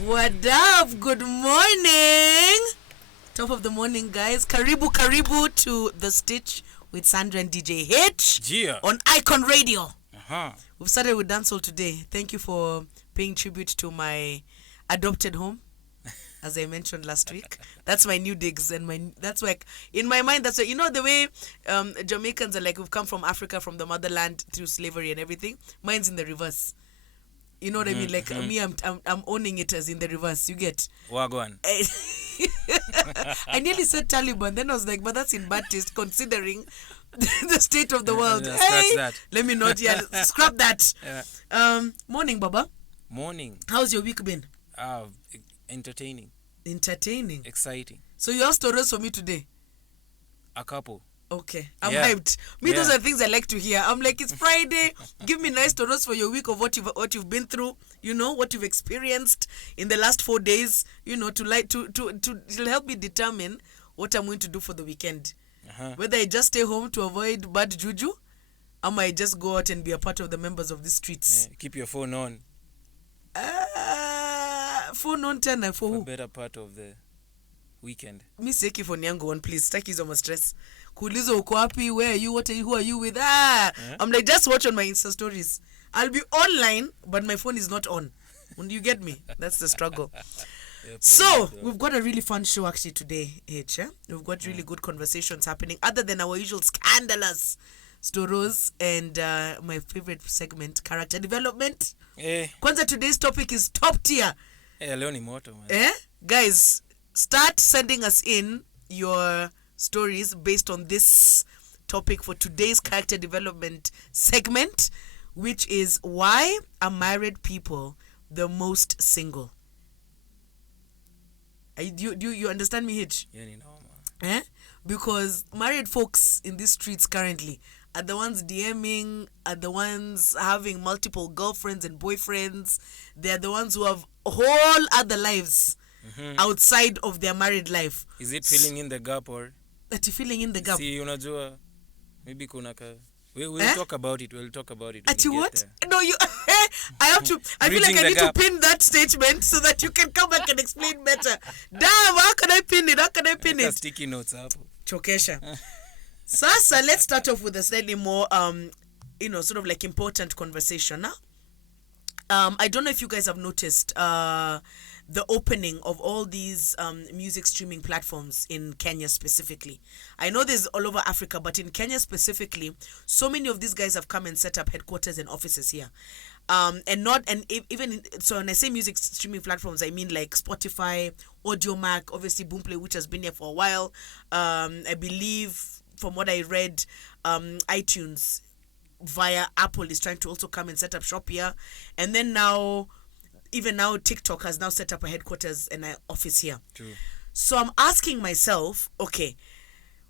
What up? Good morning. Top of the morning, guys. Karibu to The Stitch with Sandra and DJ Hitch on Icon Radio. We've started with dancehall today. Thank you for paying tribute to my adopted home, as I mentioned last week. That's my new digs, and that's like in my mind. That's the way Jamaicans are like, we've come from Africa, from the motherland through slavery and everything. Mine's in the reverse. You know what I mean? Like me, I'm owning it as in the reverse. You get Wagwan. I nearly said Taliban. Then I was like, but that's in bad taste considering the state of the world. Scratch that. Let me not. Yeah, scrap that. Yeah. Morning, Baba. Morning. How's your week been? Entertaining. Exciting. Exciting. So you have stories for me today? A couple. Okay, I'm hyped. Those are things I like to hear. I'm like, it's Friday. Give me nice stories for your week of what you've been through. You know what you've experienced in the last 4 days. You know, to help me determine what I'm going to do for the weekend. Whether I just stay home to avoid bad juju, or I just go out and be a part of the members of the streets. Keep your phone on. Phone on turn for who? Better part of the weekend. Me seki phone yangu on, please. Taki hizo stress. Kuuliza uko wapi, where are you, who are you with? I'm like, just watch on my Insta stories. I'll be online, but my phone is not on. When you get me, that's the struggle. So we've got a really fun show actually today, H. We've got really good conversations happening, other than our usual scandalous stories and my favorite segment, character development. Kwanza, today's topic is top tier. Leo ni moto, man. Guys, start sending us in your stories based on this topic for today's character development segment, which is, why are married people the most single? Do you understand me, Hitch? Yeah, you know, man. Because married folks in these streets currently are the ones DMing, are the ones having multiple girlfriends and boyfriends. They're the ones who have whole other lives outside of their married life. Is it filling in the gap or? That you filling in the gap. See, unajua, maybe kuna ka. We'll talk about it. We'll talk about it. At you what? There. No, you. I have to. I feel like I need to pin that statement so that you can come back and explain better. Damn, how can I pin it? Sticky notes up. Chokesha. Sasa, let's start off with a slightly more, sort of like important conversation. I don't know if you guys have noticed the opening of all these music streaming platforms in Kenya specifically. I know there's all over Africa, but in Kenya specifically, so many of these guys have come and set up headquarters and offices here. So when I say music streaming platforms, I mean like Spotify, Audiomack, obviously Boomplay, which has been here for a while. I believe, from what I read, iTunes via Apple is trying to also come and set up shop here. And then now TikTok has now set up a headquarters and an office here. True. So I'm asking myself, okay,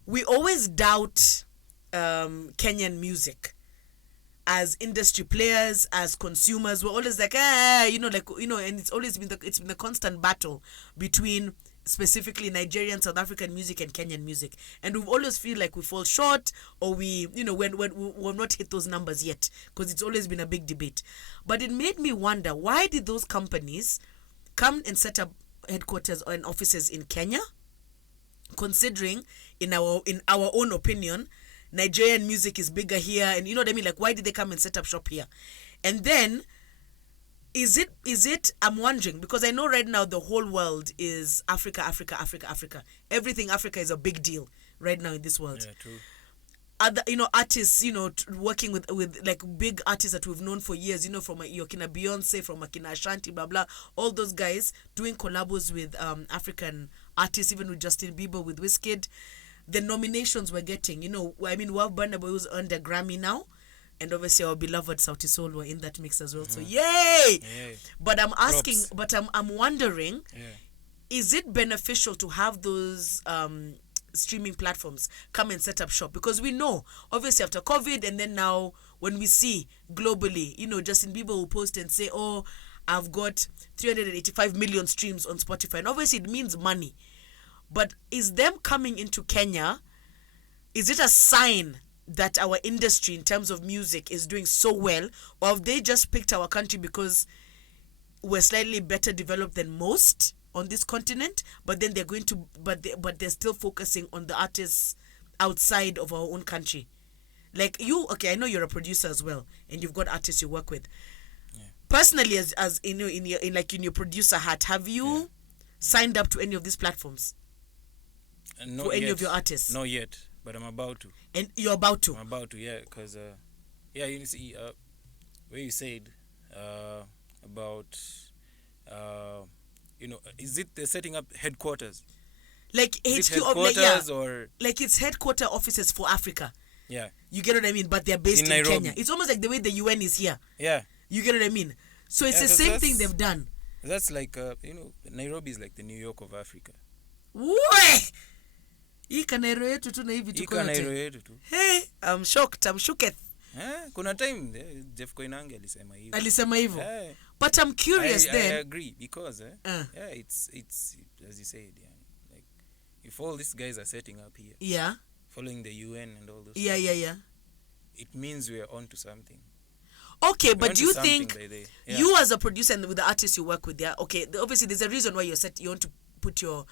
we always doubt Kenyan music as industry players, as consumers. We're always like, and it's always been the constant battle between specifically Nigerian, South African music and Kenyan music, and we always feel like we fall short, or we've not hit those numbers yet, because it's always been a big debate. But it made me wonder, why did those companies come and set up headquarters and offices in Kenya, considering in our own opinion Nigerian music is bigger here, and you know what I mean? Like, why did they come and set up shop here? And then Is it? I'm wondering, because I know right now the whole world is Africa. Everything Africa is a big deal right now in this world. Yeah, true. Other, artists, working with like big artists that we've known for years, from Akina Beyonce, from Akina Ashanti, blah blah, all those guys doing collabos with African artists, even with Justin Bieber, with Wizkid. The nominations we're getting, we have Burna Boy who's earned a Grammy now. And obviously our beloved Sauti Sol were in that mix as well. So yay! But I'm asking, I'm wondering, is it beneficial to have those streaming platforms come and set up shop? Because we know, obviously after COVID, and then now when we see globally, Justin Bieber will post and say, oh, I've got 385 million streams on Spotify. And obviously it means money. But is them coming into Kenya, is it a sign that our industry in terms of music is doing so well, or have they just picked our country because we're slightly better developed than most on this continent, but then they're going to, but they're still focusing on the artists outside of our own country. Like you, okay, I know you're a producer as well, and you've got artists you work with. Yeah. Personally, as in your producer hat, have you signed up to any of these platforms? For any of your artists? Not yet, but I'm about to. And you're about to? I'm about to, yeah, because you see, where you said about is it they're setting up headquarters? Like headquarters or like it's headquarter offices for Africa. Yeah. You get what I mean? But they're based in Nairobi. Kenya. It's almost like the way the UN is here. Yeah. You get what I mean? So it's the same thing they've done. That's like Nairobi is like the New York of Africa. Hey, I'm shocked. I'm shooketh. Kuna time Jeff Koinange alisema hivyo. But I'm curious then. I agree because it's as you said, like if all these guys are setting up here. Yeah. Following the UN and all those. Yeah. It means we are on to something. Okay, but do you think you as a producer and with the artists you work with, okay, obviously there's a reason why you want to put your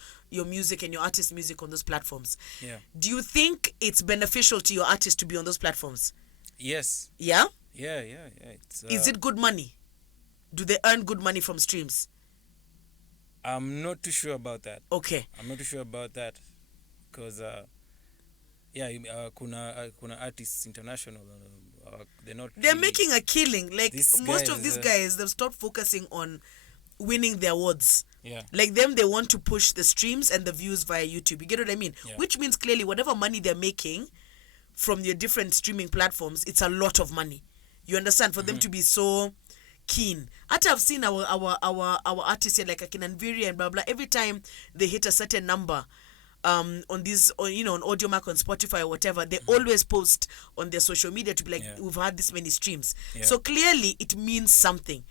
music and your artist music on those platforms. Yeah. Do you think it's beneficial to your artist to be on those platforms? Yes. Yeah? Yeah. Is it good money? Do they earn good money from streams? I'm not too sure about that. Okay. I'm not too sure about that because kuna artists international they're making a killing. Like most of these guys, they've stopped focusing on winning the awards. Yeah. Like them, they want to push the streams and the views via YouTube. You get what I mean? Yeah. Which means clearly whatever money they're making from your different streaming platforms, it's a lot of money. You understand? For them to be so keen. I've seen our artists here, like Akinanviri and blah blah. Every time they hit a certain number, on these, on Audio Mac, on Spotify or whatever, they always post on their social media to be like, we've had this many streams. Yeah. So clearly it means something.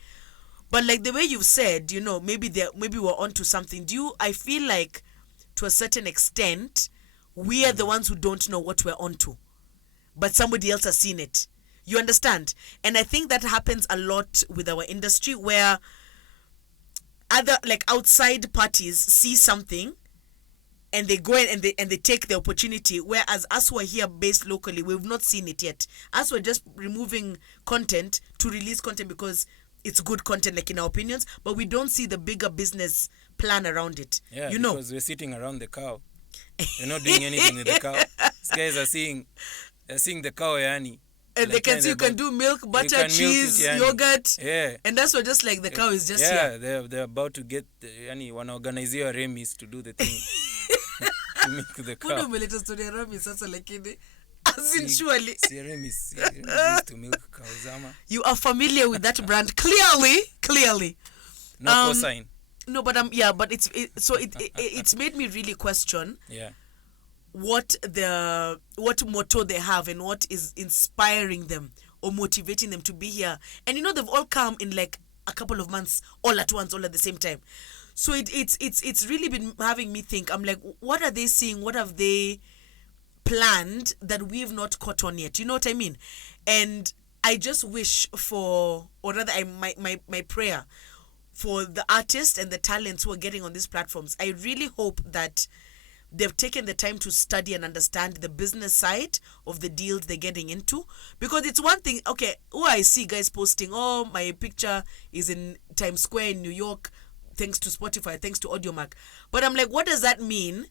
But like the way you've said, maybe we're onto something. I feel like to a certain extent, we are the ones who don't know what we're onto, but somebody else has seen it. You understand? And I think that happens a lot with our industry where other like outside parties see something and they go in and they take the opportunity, whereas us who are here based locally, we've not seen it yet. Us we're just removing content to release content because it's good content, like in our opinions, but we don't see the bigger business plan around it. Yeah, because we're sitting around the cow. We're not doing anything with the cow. These guys are seeing the cow, yani. And they can see you can do milk, butter, cheese, yogurt. Yeah. And that's what just like the cow is just here. Yeah, they're about to get one organizer Remis to do the thing. To milk the cow. Surely. Remis to milk cows. You are familiar with that brand clearly. No cosign. No, but but it's made me really question. Yeah. What motto they have and what is inspiring them or motivating them to be here. And they've all come in like a couple of months all at once, all at the same time. So it's really been having me think. I'm like, what are they seeing? What have they planned that we've not caught on yet? You know what I mean? And I just wish for, or rather my prayer for the artists and the talents who are getting on these platforms. I really hope that they've taken the time to study and understand the business side of the deals they're getting into. Because it's one thing, okay, I see guys posting, my picture is in Times Square in New York, thanks to Spotify, thanks to Audiomack. But I'm like, what does that mean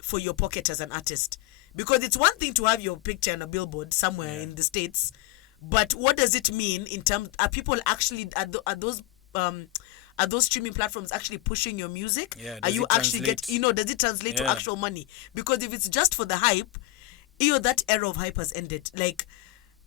for your pocket as an artist? Because it's one thing to have your picture on a billboard somewhere in the States, but what does it mean in terms, are people actually, are those streaming platforms actually pushing your music? Yeah, are you actually does it translate to actual money? Because if it's just for the hype, that era of hype has ended. Like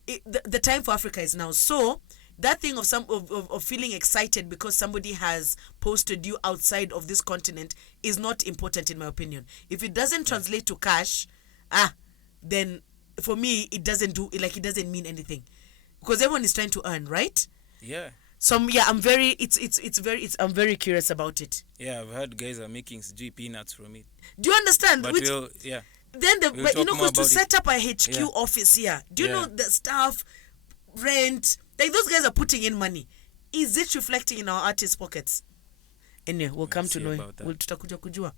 the time for Africa is now. So that thing of feeling excited because somebody has posted you outside of this continent is not important in my opinion. If it doesn't translate to cash, then for me it doesn't mean anything. Because everyone is trying to earn, right? Yeah. So I'm very curious about it. Yeah, I've heard guys are making peanuts from it. Do you understand? But Then because to set up a HQ office here, do you know the staff, rent, like those guys are putting in money. Is it reflecting in our artists' pockets? Anyway, we'll come to know. We'll tutakuja kujua.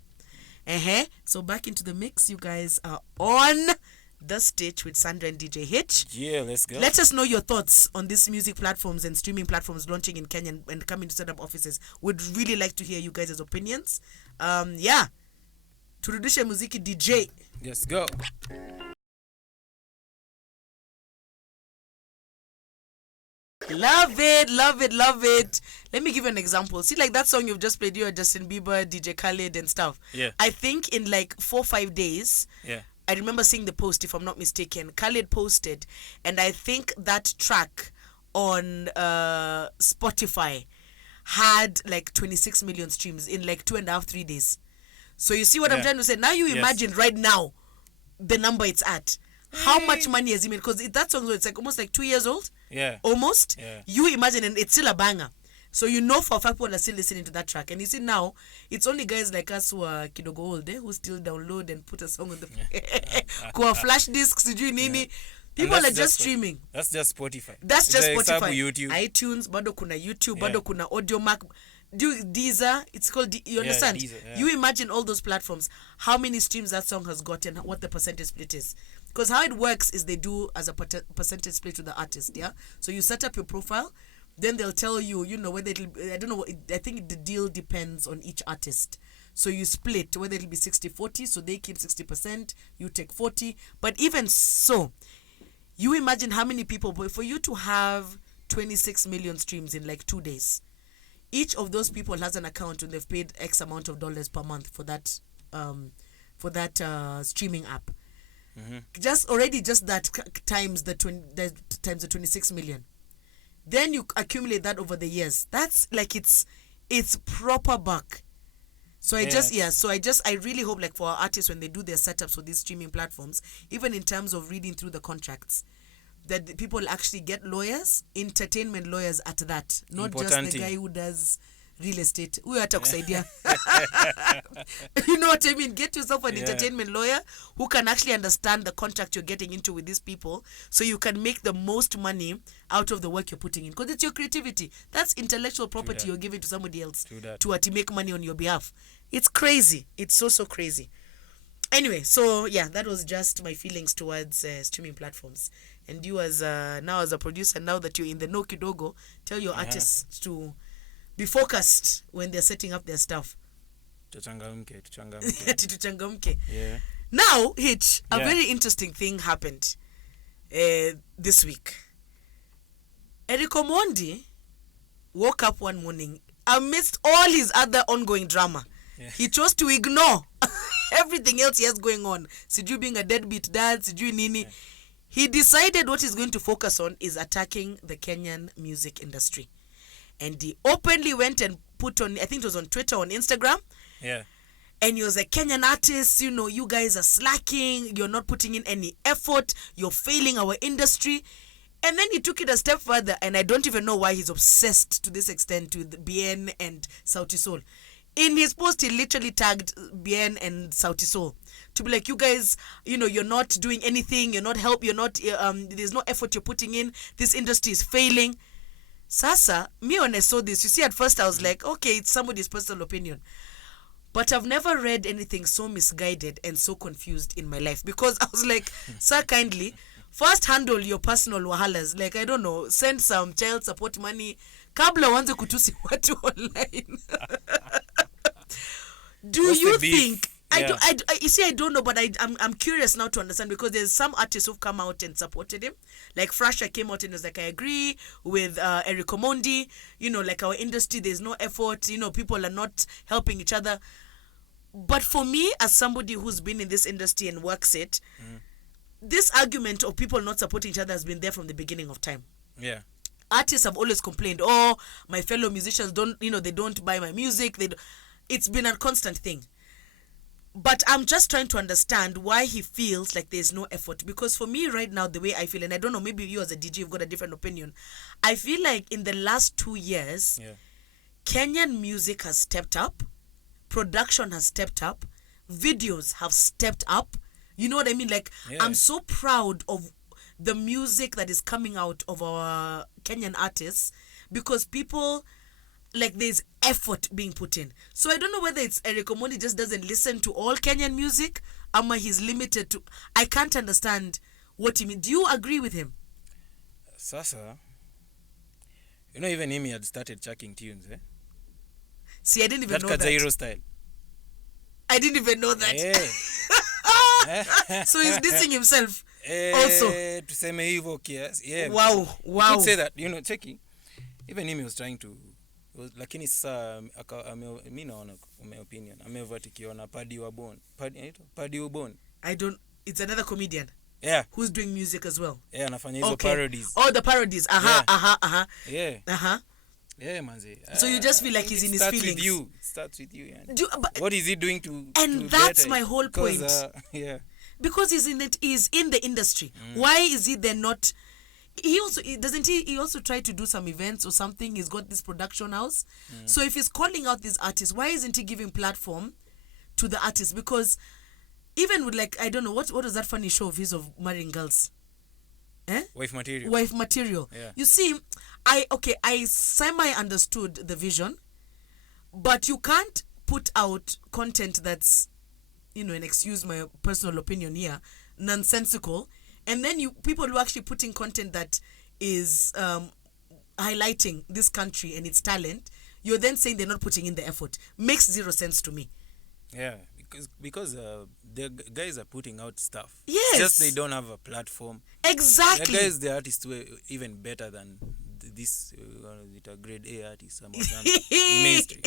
So back into the mix. You guys are on the stage with Sandra and DJ Hitch. Yeah, let's go. Let us know your thoughts on these music platforms and streaming platforms launching in Kenya and coming to set up offices. Would really like to hear you guys' opinions. Yeah. Turudishe muziki DJ. Let's go. Love it, love it, love it. Let me give you an example. See, like that song you've just played, you are Justin Bieber, DJ Khaled and stuff. Yeah. I think in like 4 or 5 days, Yeah. I remember seeing the post, if I'm not mistaken. Khaled posted, and I think that track on Spotify had like 26 million streams in like 2.5, 3 days. So you see what I'm trying to say? Now you imagine right now the number it's at. How much money has he made? Because that song, it's like almost like 2 years old. Yeah. Almost. Yeah. You imagine, and it's still a banger. So you know for a fact people are still listening to that track. And you see now, it's only guys like us who are kidogo old, who still download and put a song on the who are flash discs, nini. People are just streaming. That's just Spotify. That's just Spotify. YouTube. iTunes, bado kuna YouTube, bado kuna Audiomack. Deezer, it's called, you understand? Deezer, yeah. You imagine all those platforms, how many streams that song has gotten, what the percentage split is. Because how it works is they do as a percentage split to the artist, yeah? So you set up your profile, then they'll tell you, you know, whether it'll, I don't know, I think the deal depends on each artist. So you split, whether it'll be 60-40, so they keep 60%, you take 40. But even so, you imagine how many people, for you to have 26 million streams in like 2 days, each of those people has an account and they've paid X amount of dollars per month for that streaming app. Mm-hmm. Just that times the 26 million. Then you accumulate that over the years. That's like it's proper buck. So I really hope, like, for our artists when they do their setups for these streaming platforms, even in terms of reading through the contracts, that people actually get lawyers, entertainment lawyers at that, not just the guy who does real estate. You know what I mean? Get yourself an entertainment lawyer who can actually understand the contract you're getting into with these people, so you can make the most money out of the work you're putting in. Because it's your creativity. That's intellectual property you're giving to somebody else to make money on your behalf. It's crazy. It's so crazy. Anyway, so yeah, that was just my feelings towards streaming platforms. And you as now as a producer, now that you're in the no kidogo, tell your artists to be focused when they're setting up their stuff. Tuchangamke. Yeah. Now, Hitch, a very interesting thing happened this week. Eric Omondi woke up one morning amidst all his other ongoing drama. Yeah. He chose to ignore everything else he has going on. Siju being a deadbeat dad, Siju nini. Yeah. He decided what he's going to focus on is attacking the Kenyan music industry. And he openly went and put on, I think it was on Twitter, on Instagram. Yeah. And he was like, Kenyan artists, you know, you guys are slacking. You're not putting in any effort. You're failing our industry. And then he took it a step further. And I don't even know why he's obsessed to this extent with Bien and Sauti Sol. In his post, he literally tagged Bien and Sauti Sol to be like, you guys, you know, you're not doing anything. You're not there's no effort you're putting in. This industry is failing. Sasa, me when I saw this, you see, at first I was like, okay, it's somebody's personal opinion. But I've never read anything so misguided and so confused in my life. Because I was like, sir, kindly, first handle your personal wahalas. Like, I don't know, send some child support money. Kabla wanze kutusi watu online. Do you think... Yeah. You see, I don't know, but I'm curious now to understand, because there's some artists who've come out and supported him. Like Frasha came out and was like, I agree with Eric Omondi. You know, like, our industry, there's no effort. You know, people are not helping each other. But for me, as somebody who's been in this industry and works it, this argument of people not supporting each other has been there from the beginning of time. Yeah. Artists have always complained, oh, my fellow musicians they don't buy my music. It's been a constant thing. But I'm just trying to understand why he feels like there's no effort. Because for me right now, the way I feel, and I don't know, maybe you as a DJ, you've got a different opinion. I feel like in the last 2 years, Kenyan music has stepped up. Production has stepped up. Videos have stepped up. You know what I mean? Like, I'm so proud of the music that is coming out of our Kenyan artists, because people, like, there's effort being put in. So I don't know whether it's Eric Omondi just doesn't listen to all Kenyan music, or he's limited to. I can't understand what he means. Do you agree with him? Sasa, even him, he had started chucking tunes, eh? See, I didn't even know that. That Kajairo style. I didn't even know that. Yeah. So he's dissing himself also. Tuseme hivyo kiasi. Yeah. Wow. You could say that, cheki. Even him, he was trying to, lakini sasa mimi naona my opinion amevatikiona Paddy Ubon. It's another comedian. Yeah. Who's doing music as well. Yeah, anafanya hizo parodies. Oh, the parodies. Yeah. Yeah, manzi. So you just feel like he's in his feelings. It starts with you. What is he doing to? And that's my whole point. Yeah. Because he's in the industry. Why is he then not? He also try to do some events or something. He's got this production house. So if he's calling out these artists, why isn't he giving platform to the artists? Because even with, like, I don't know, what was that funny show of his of marrying girls? Wife Material. Yeah. You see, I semi-understood the vision, but you can't put out content that's, and excuse my personal opinion here, nonsensical, and then people who are actually putting content that is highlighting this country and its talent, you're then saying they're not putting in the effort. Makes zero sense to me. Yeah, because the guys are putting out stuff. Yes. Just they don't have a platform. Exactly. The guys, the artists were even better than this grade A artist or something. Mainstream.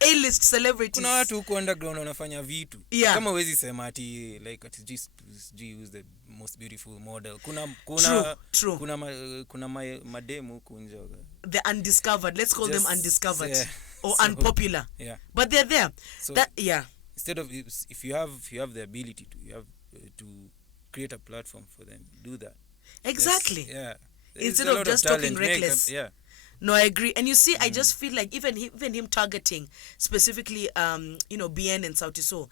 A-list celebrities. Kuna watu huko underground wanafanya vitu. Yeah. Kama huwezi sema ati like ati just use the most beautiful model. True. Kuna mademu huko nje. The undiscovered. Let's call them undiscovered. Yeah. Or unpopular. Yeah. But they're there. So instead of, if you have the ability to create a platform for them, do that. Exactly. Yeah. Instead of just talking reckless. Yeah. No, I agree. And you see, I just feel like even him targeting specifically, BN and Sauti Sol,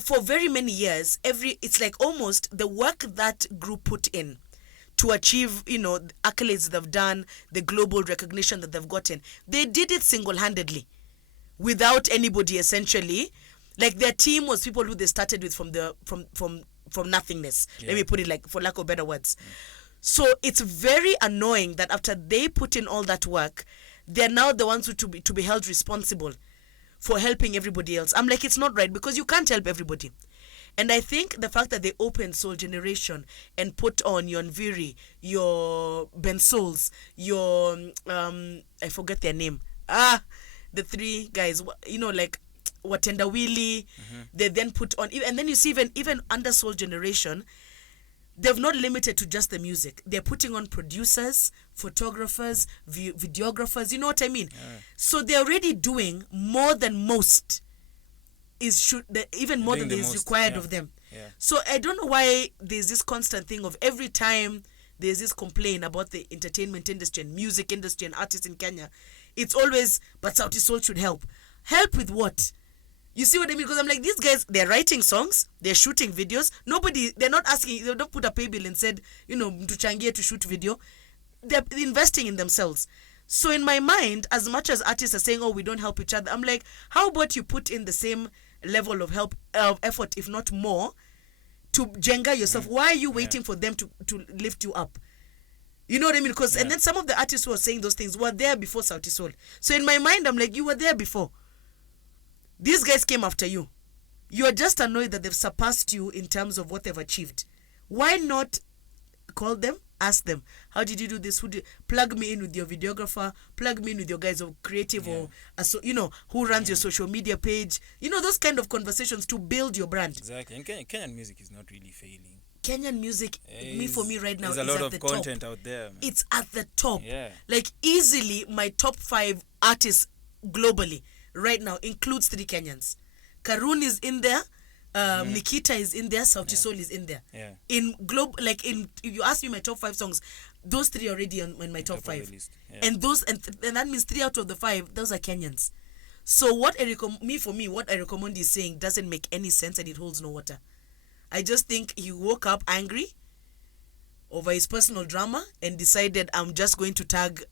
for very many years, it's like almost the work that group put in to achieve, the accolades they've done, the global recognition that they've gotten. They did it single-handedly, without anybody essentially. Like, their team was people who they started with from nothingness. Yeah. Let me put it like, for lack of better words. So it's very annoying that after they put in all that work, they're now the ones who to be held responsible for helping everybody else. I'm like, it's not right, because you can't help everybody. And I think the fact that they opened Soul Generation and put on your Nviri, your Ben Souls, your I forget their name. The three guys, like Watenda Willy. They then put on, and then you see even under Soul Generation, they've not limited to just the music. They're putting on producers, photographers, videographers. You know what I mean? Yeah. So they're already doing more than most. Even more than is required of them. Yeah. So I don't know why there's this constant thing of every time there's this complaint about the entertainment industry and music industry and artists in Kenya, it's always, but Sauti Sol should help. Help with what? You see what I mean? Because I'm like, these guys, they're writing songs, they're shooting videos. They're not asking, they don't put a pay bill and said, Mtuchangie to shoot video. They're investing in themselves. So in my mind, as much as artists are saying, oh, we don't help each other, I'm like, how about you put in the same level of effort, if not more, to jenga yourself? Why are you waiting for them to lift you up? You know what I mean? Because and then some of the artists who are saying those things were there before Sauti Sol. So in my mind, I'm like, you were there before. These guys came after you. You are just annoyed that they've surpassed you in terms of what they've achieved. Why not call them, ask them, how did you do this? Plug me in with your videographer, plug me in with your guys of creative or who runs your social media page. Those kind of conversations to build your brand. Exactly. And Kenyan music is not really failing. Kenyan music, for me right now, is at the top. There's a lot of content out there, man. It's at the top. Yeah. Like, easily my top 5 artists globally right now includes 3 Kenyans. Karun is in there, Nikita is in there, Sauti Sol is in there. Yeah. If you ask me my top 5 songs, those 3 are already in my top 5. Yeah. And that means 3 out of the 5, those are Kenyans. So what Eric Omondi is saying doesn't make any sense, and it holds no water. I just think he woke up angry over his personal drama and decided, I'm just going to tag,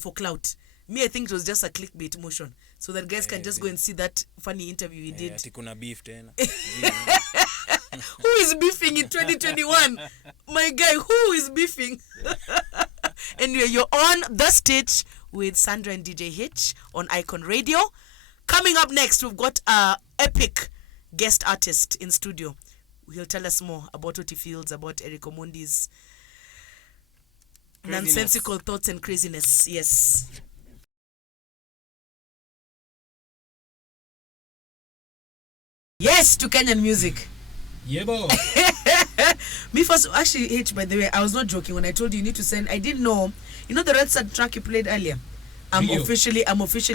for clout. Me, I think it was just a clickbait motion, so that guys can just go and see that funny interview he did. Kuna beef tena. Who is beefing in 2021? My guy, who is beefing? Anyway, you're on The Stitch with Sandra and DJ Hitch on Icon Radio. Coming up next, we've got a epic guest artist in studio. He'll tell us more about what he feels about Eric Omondi's nonsensical thoughts and craziness. Yes. Yes to Kenyan music. Yeah, boy. Me first, actually, H, by the way, I was not joking when I told you need to send. I didn't know. You know the Red Sun track you played earlier? I'm officially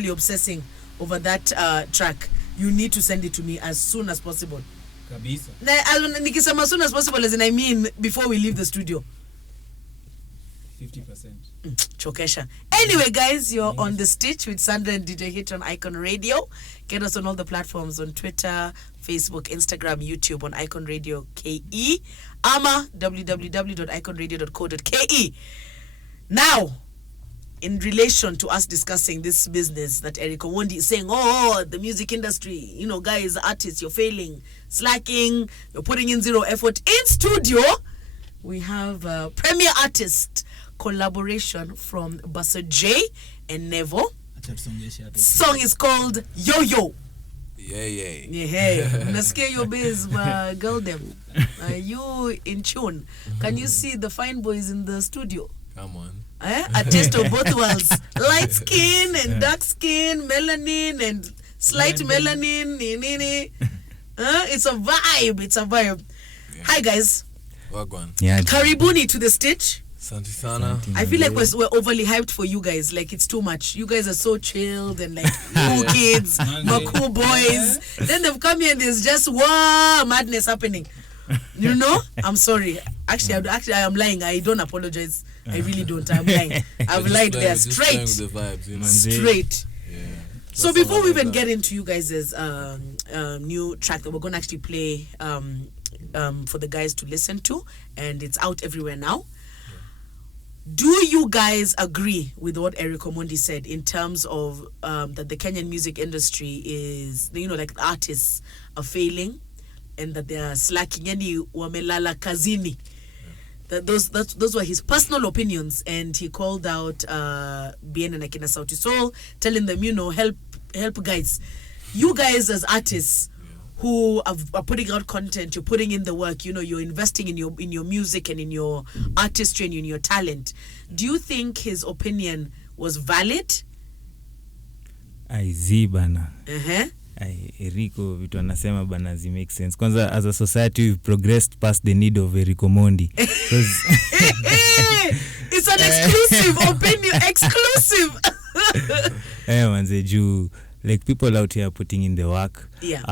obsessing over that track. You need to send it to me as soon as possible. Kabisa. Nikisema as soon as possible, as in I mean before we leave the studio. 50%. Chokesha. Anyway, guys, you're on The Stitch with Sandra and DJ Hitch on Icon Radio. Get us on all the platforms on Twitter, Facebook, Instagram, YouTube on Icon Radio KE. Ama www.iconradio.co.ke. Now, in relation to us discussing this business that Eric Omondi is saying, the music industry, guys, artists, you're failing, slacking, you're putting in zero effort. In studio, we have a premier artist collaboration from Bussa J and Nevo. Song is called Yo Yo. Yeah. Nasikia your bass, girl them. You in tune. Can you see the fine boys in the studio? Come on. A taste of both worlds. Light skin and dark skin, melanin and slight melanin. It's a vibe. Yeah. Hi guys. Wagwan. Yeah. Karibuni to The Stitch. Santi sana. I feel like we're overly hyped for you guys. Like it's too much. You guys are so chilled and like cool kids, cool boys. Then they've come here and there's just madness happening. I'm sorry. Actually, I am lying. I don't apologize. I really don't. I'm lying. I've lied there straight. The vibes, Straight. Yeah. So before we even get into you guys' new track that we're going to actually play for the guys to listen to, and it's out everywhere now. Do you guys agree with what Eric Omondi said in terms of that the Kenyan music industry is, like the artists are failing and that they are slacking? Yani wamelala kazini. That those were his personal opinions, and he called out Bien and Akina Sauti Soul, telling them, help guys. You guys as artists who are putting out content, you're putting in the work, you're investing in your music and in your artistry and in your talent. Do you think his opinion was valid? Bana. Eriko vitu anasema bana zi make sense. Kwanza as a society we've progressed past the need of Eric Omondi. It's an exclusive opinion, exclusive. Manze juu like people out here putting in the work. Yeah.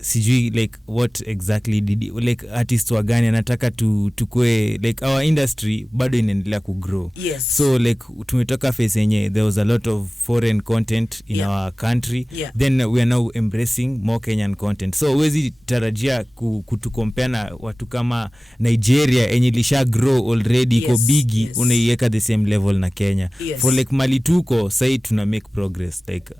Sijui like what exactly did like artists wa gani anataka tukue like our industry bado inaendelea ku grow. Yes. So like tumetoka face yenye there was a lot of foreign content in our country. Yeah. Then we are now embracing more Kenyan content. So huwezi tarajia kutukompare na watu kama Nigeria enye lisha grow already ko bigi unaiweka the same level na Kenya. Yes. For like mali tuko sai tuna make progress like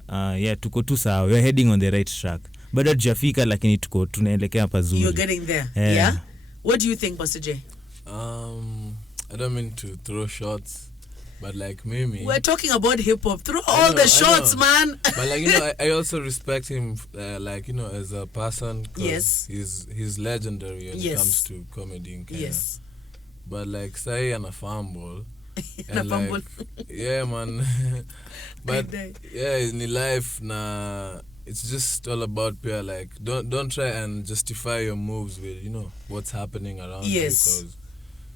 tuko tu sawa, we are heading on the right track. Bado tujafika lakini tunaelekea pazuri. You're getting there. Yeah. What do you think, Bussa J? I don't mean to throw shots, but like maybe we're talking about hip hop. Throw all the shots, man. But like I also respect him as a person, yes, he's legendary when it comes to comedy in Kenya. Yes. But like say and a fumble. And like, yeah, man. But yeah, in life na it's just all about pure like don't try and justify your moves with what's happening around you, because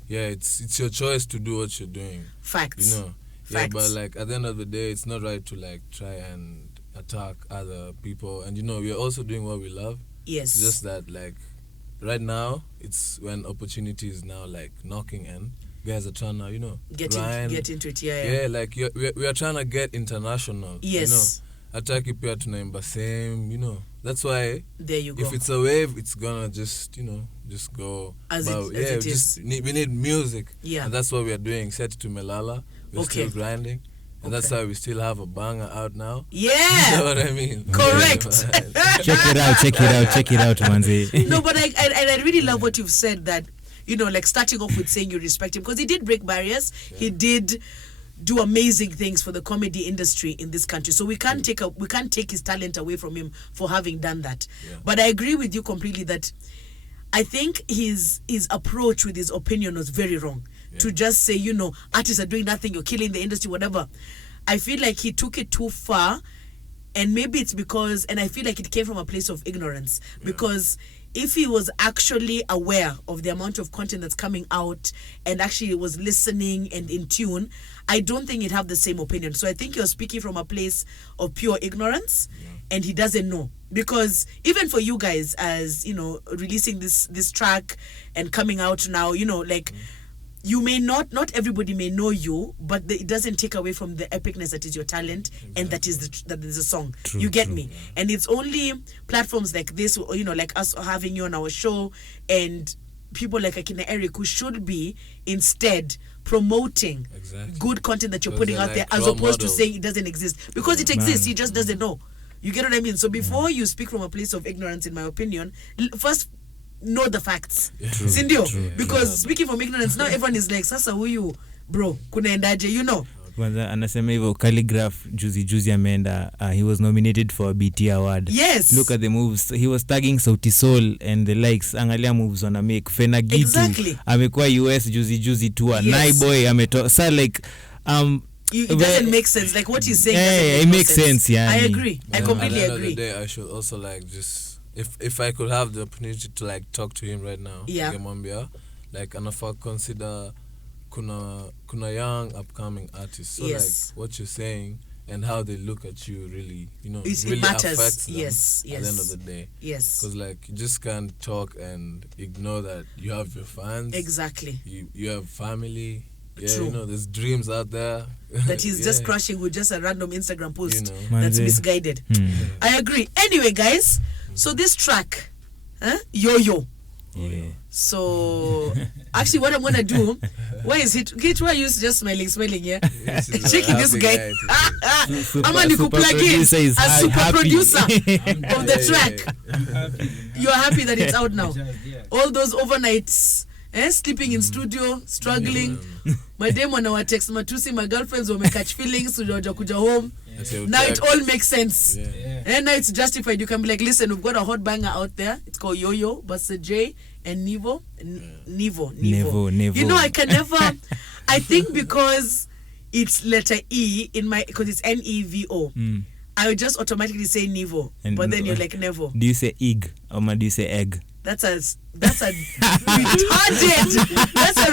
it's your choice to do what you're doing. Facts. Facts. Yeah, but like at the end of the day, it's not right to like try and attack other people. And we're also doing what we love. Yes. It's just that like right now it's when opportunity is now like knocking, and guys are trying to get into it. Yeah, like we are trying to get international. Yes. ataki pia tunaimba same, you know. That's why there you go. If it's a wave, it's gonna just, you know, just go as it is. We need music. Yeah. And that's what we are doing. Set it to Melala. We're still grinding. And that's why we still have a banger out now. Yeah. You know what I mean? Correct. Check it out, manzi. No, but I really love what you've said, that, you know, like starting off with saying you respect him, because he did break barriers. Yeah. He did do amazing things for the comedy industry in this country. So we can't take his talent away from him for having done that. Yeah. But I agree with you completely that I think his approach with his opinion was very wrong. Yeah. To just say, you know, artists are doing nothing, you're killing the industry, whatever. I feel like he took it too far, and maybe it's because, and I feel like it came from a place of ignorance, because if he was actually aware of the amount of content that's coming out and actually was listening and in tune, I don't think he'd have the same opinion. So I think you're speaking from a place of pure ignorance, and he doesn't know. Because even for you guys, as, you know, releasing this track and coming out now, you know, like, you may not everybody may know you, but it doesn't take away from the epicness that is your talent. Exactly. And that is a song. True, you get me? And it's only platforms like this, or, you know, like us having you on our show, and people like Akina Eric, who should be instead promoting good content that you're putting out there, as opposed to saying it doesn't exist, because it exists. He just doesn't know. You get what I mean? So before you speak from a place of ignorance, in my opinion, first know the facts. Sindio? Because speaking from ignorance, now everyone is like, sasa huyu bro kunaendaje, you know. Kwanza anasema hivyo Calligraph juzi ameenda, he was nominated for a BT award. Yes. Look at the moves. He was tagging Sauti Sol and the likes. Angalia moves wana make. Fenagitu. Exactly. Amekuwa US juzi tour. Yes. Naiboy ametoa. So like it doesn't make sense. Like what he's saying. Yeah, it makes sense. Yeah. I agree. I completely agree. At the end of the day, I should also like just, if I could have the opportunity to like talk to him right now, like anafaa consider kuna young upcoming artists. So like what you're saying and how they look at you really, you know, really affects them at the end of the day. Yes. Because like you just can't talk and ignore that you have your fans. Exactly. You have family. Yeah, True. You know, there's dreams out there that he's just crushing with just a random Instagram post, you know, that's misguided. I agree. Anyway, guys, so this track, Yo-Yo. Yeah. So actually what I'm gonna do, why is it why are you just smiling yeah? Checking this guy. I'm gonna plug in as super producer of the track. You're happy that it's out now. All those overnights, sleeping in studio, struggling. My demon our text matusi, my girlfriends will catch feelings to kuja home. Now it all makes sense. And now it's justified. You can be like, listen, we've got a hot banger out there. It's called Yo-Yo, Bussa J and Nevo. Nevo. You know, I can never I think because it's letter E in my, because it's Nevo. I would just automatically say Nevo. But then you're like Nevo. Do you say egg or do you say egg? That's a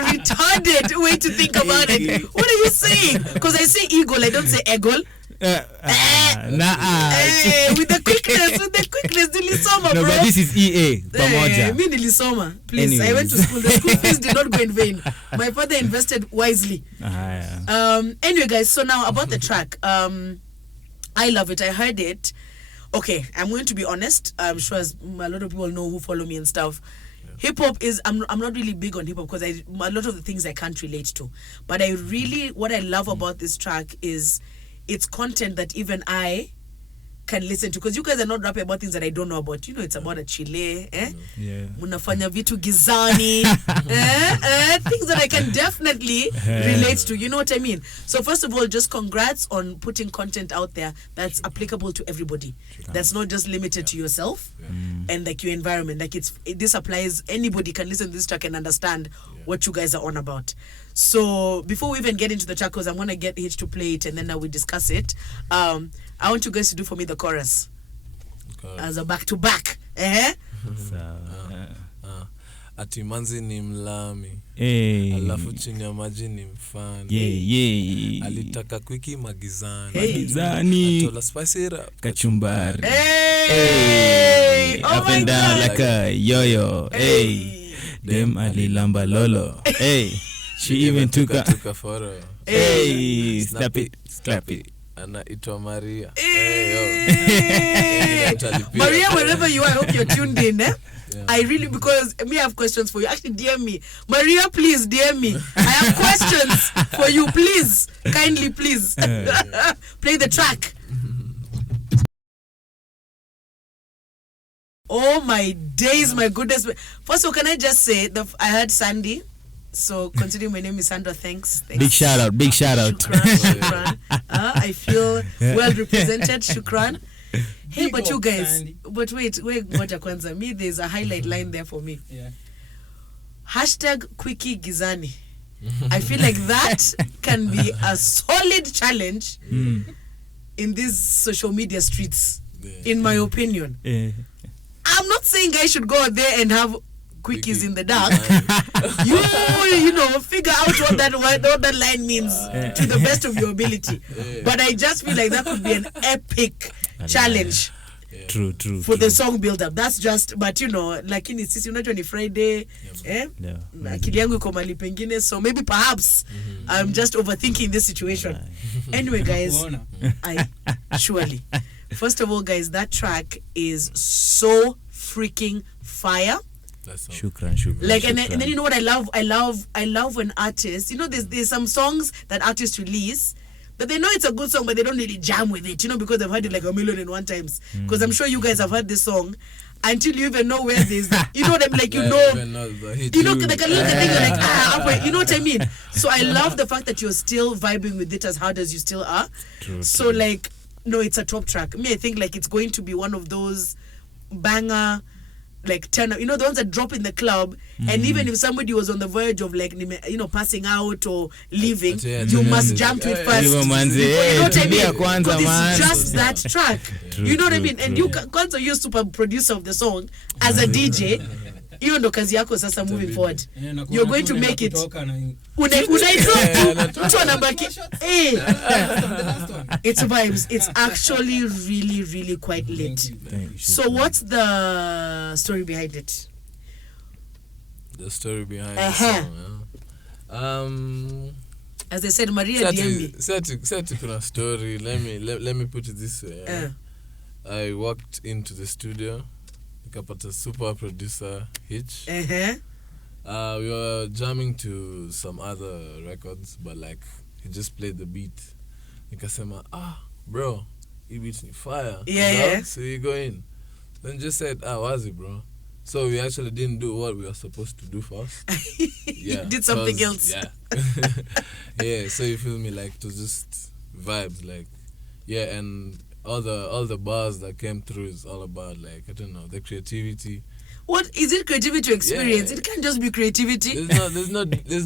retarded way to think about it. What are you saying? Because I say eagle, I don't say eggle. With the quickness, nilisoma, bro. No, but this is EA. Pamoja. Me nilisoma. Please, anyways. I went to school. The school fees did not go in vain. My father invested wisely. Anyway, guys, so now about the track. I love it. I heard it. Okay, I'm going to be honest. I'm sure as a lot of people know who follow me and stuff. Hip hop is, I'm not really big on hip hop because a lot of the things I can't relate to. But what I love about this track is it's content that even I can listen to, because you guys are not rapping about things that I don't know about. You know, it's about a Chile, munafanya vitu gizani, things that I can definitely relate to. You know what I mean? So first of all, just congrats on putting content out there that's applicable to everybody. That's not just limited to yourself and like your environment. Like this applies. Anybody can listen to this track and understand what you guys are on about. So before we even get into the track, because I'm gonna get Hitch to play it and then now we discuss it. I want you guys to do for me the chorus as a back to back. Ati manzi ni mlami, alafu chini ya maji ni mfani, alitaka kwiki magizani, atola spicy rap kachumbari, up and down like a yo-yo, dem alilamba lolo, she even took a photo, snap it, slap it, anaitwa Maria. Maria, wherever you are, I hope you're tuned in. Yeah. I really, because me, I have questions for you. Actually, DM me. Maria, please DM me. I have questions for you. Please, kindly, please. Play the track. Oh my days, my goodness. First of all, can I just say that I heard Sandy. So considering my name is Sandra, thanks. Big shout out. Shukran. I feel well represented. Shukran. Hey, but you guys, Sandy. But wait, moja kwanza. Me, there's a highlight line there for me. Yeah. #Quickie Gizani. I feel like that can be a solid challenge in these social media streets, in my opinion. I'm not saying I should go out there and have quickies in the dark. you know, figure out what that line means to the best of your ability. But I just feel like that could be an epic challenge. True. For the song build up. That's just, but you know, like in it's unajua ni Friday, akili yangu iko mali pengine, so maybe perhaps I'm just overthinking this situation. Anyway, guys, surely. First of all, guys, that track is so freaking fire. Shukran. Like, and then you know what I love when artists, you know, there's some songs that artists release that they know it's a good song, but they don't really jam with it, you know, because they've heard it like 1,000,001 times. Because I'm sure you guys have heard this song until you even know where there's, you know what I mean, like, you know, like a little thing, you're like, you know what I mean? So I love the fact that you're still vibing with it as hard as you still are. True. Like, no, it's a top track. Me, I think like it's going to be one of those banger, like turn up, you know, the ones that drop in the club, and even if somebody was on the verge of like, you know, passing out or leaving, you must jump to it first. You know what I mean? Because it's just that track. You know what I mean? And you Kwanza, you're super producer of the song as a DJ. Hiyo ndo kazi yako sasa moving forward. You're going to make it. It's vibes. It's actually really, really quite lit. So what's the story behind it? The story behind the song. As I said, Maria DM me. Set kuna story. Let me put it this way. I walked into the studio. Nikapata super producer Hitch. We were jamming to some other records, but like he just played the beat. Nikasema, bro, he beats me fire. Yeah. So you go in. Then just said, was it, bro? So we actually didn't do what we were supposed to do first. Yeah, did something else. Yeah. Yeah. So you feel me, like to just vibes, like and all the bars that came through is all about, like, I don't know, the creativity. What is it? Creativity experience? It can't just be creativity. There's no hey, deeper.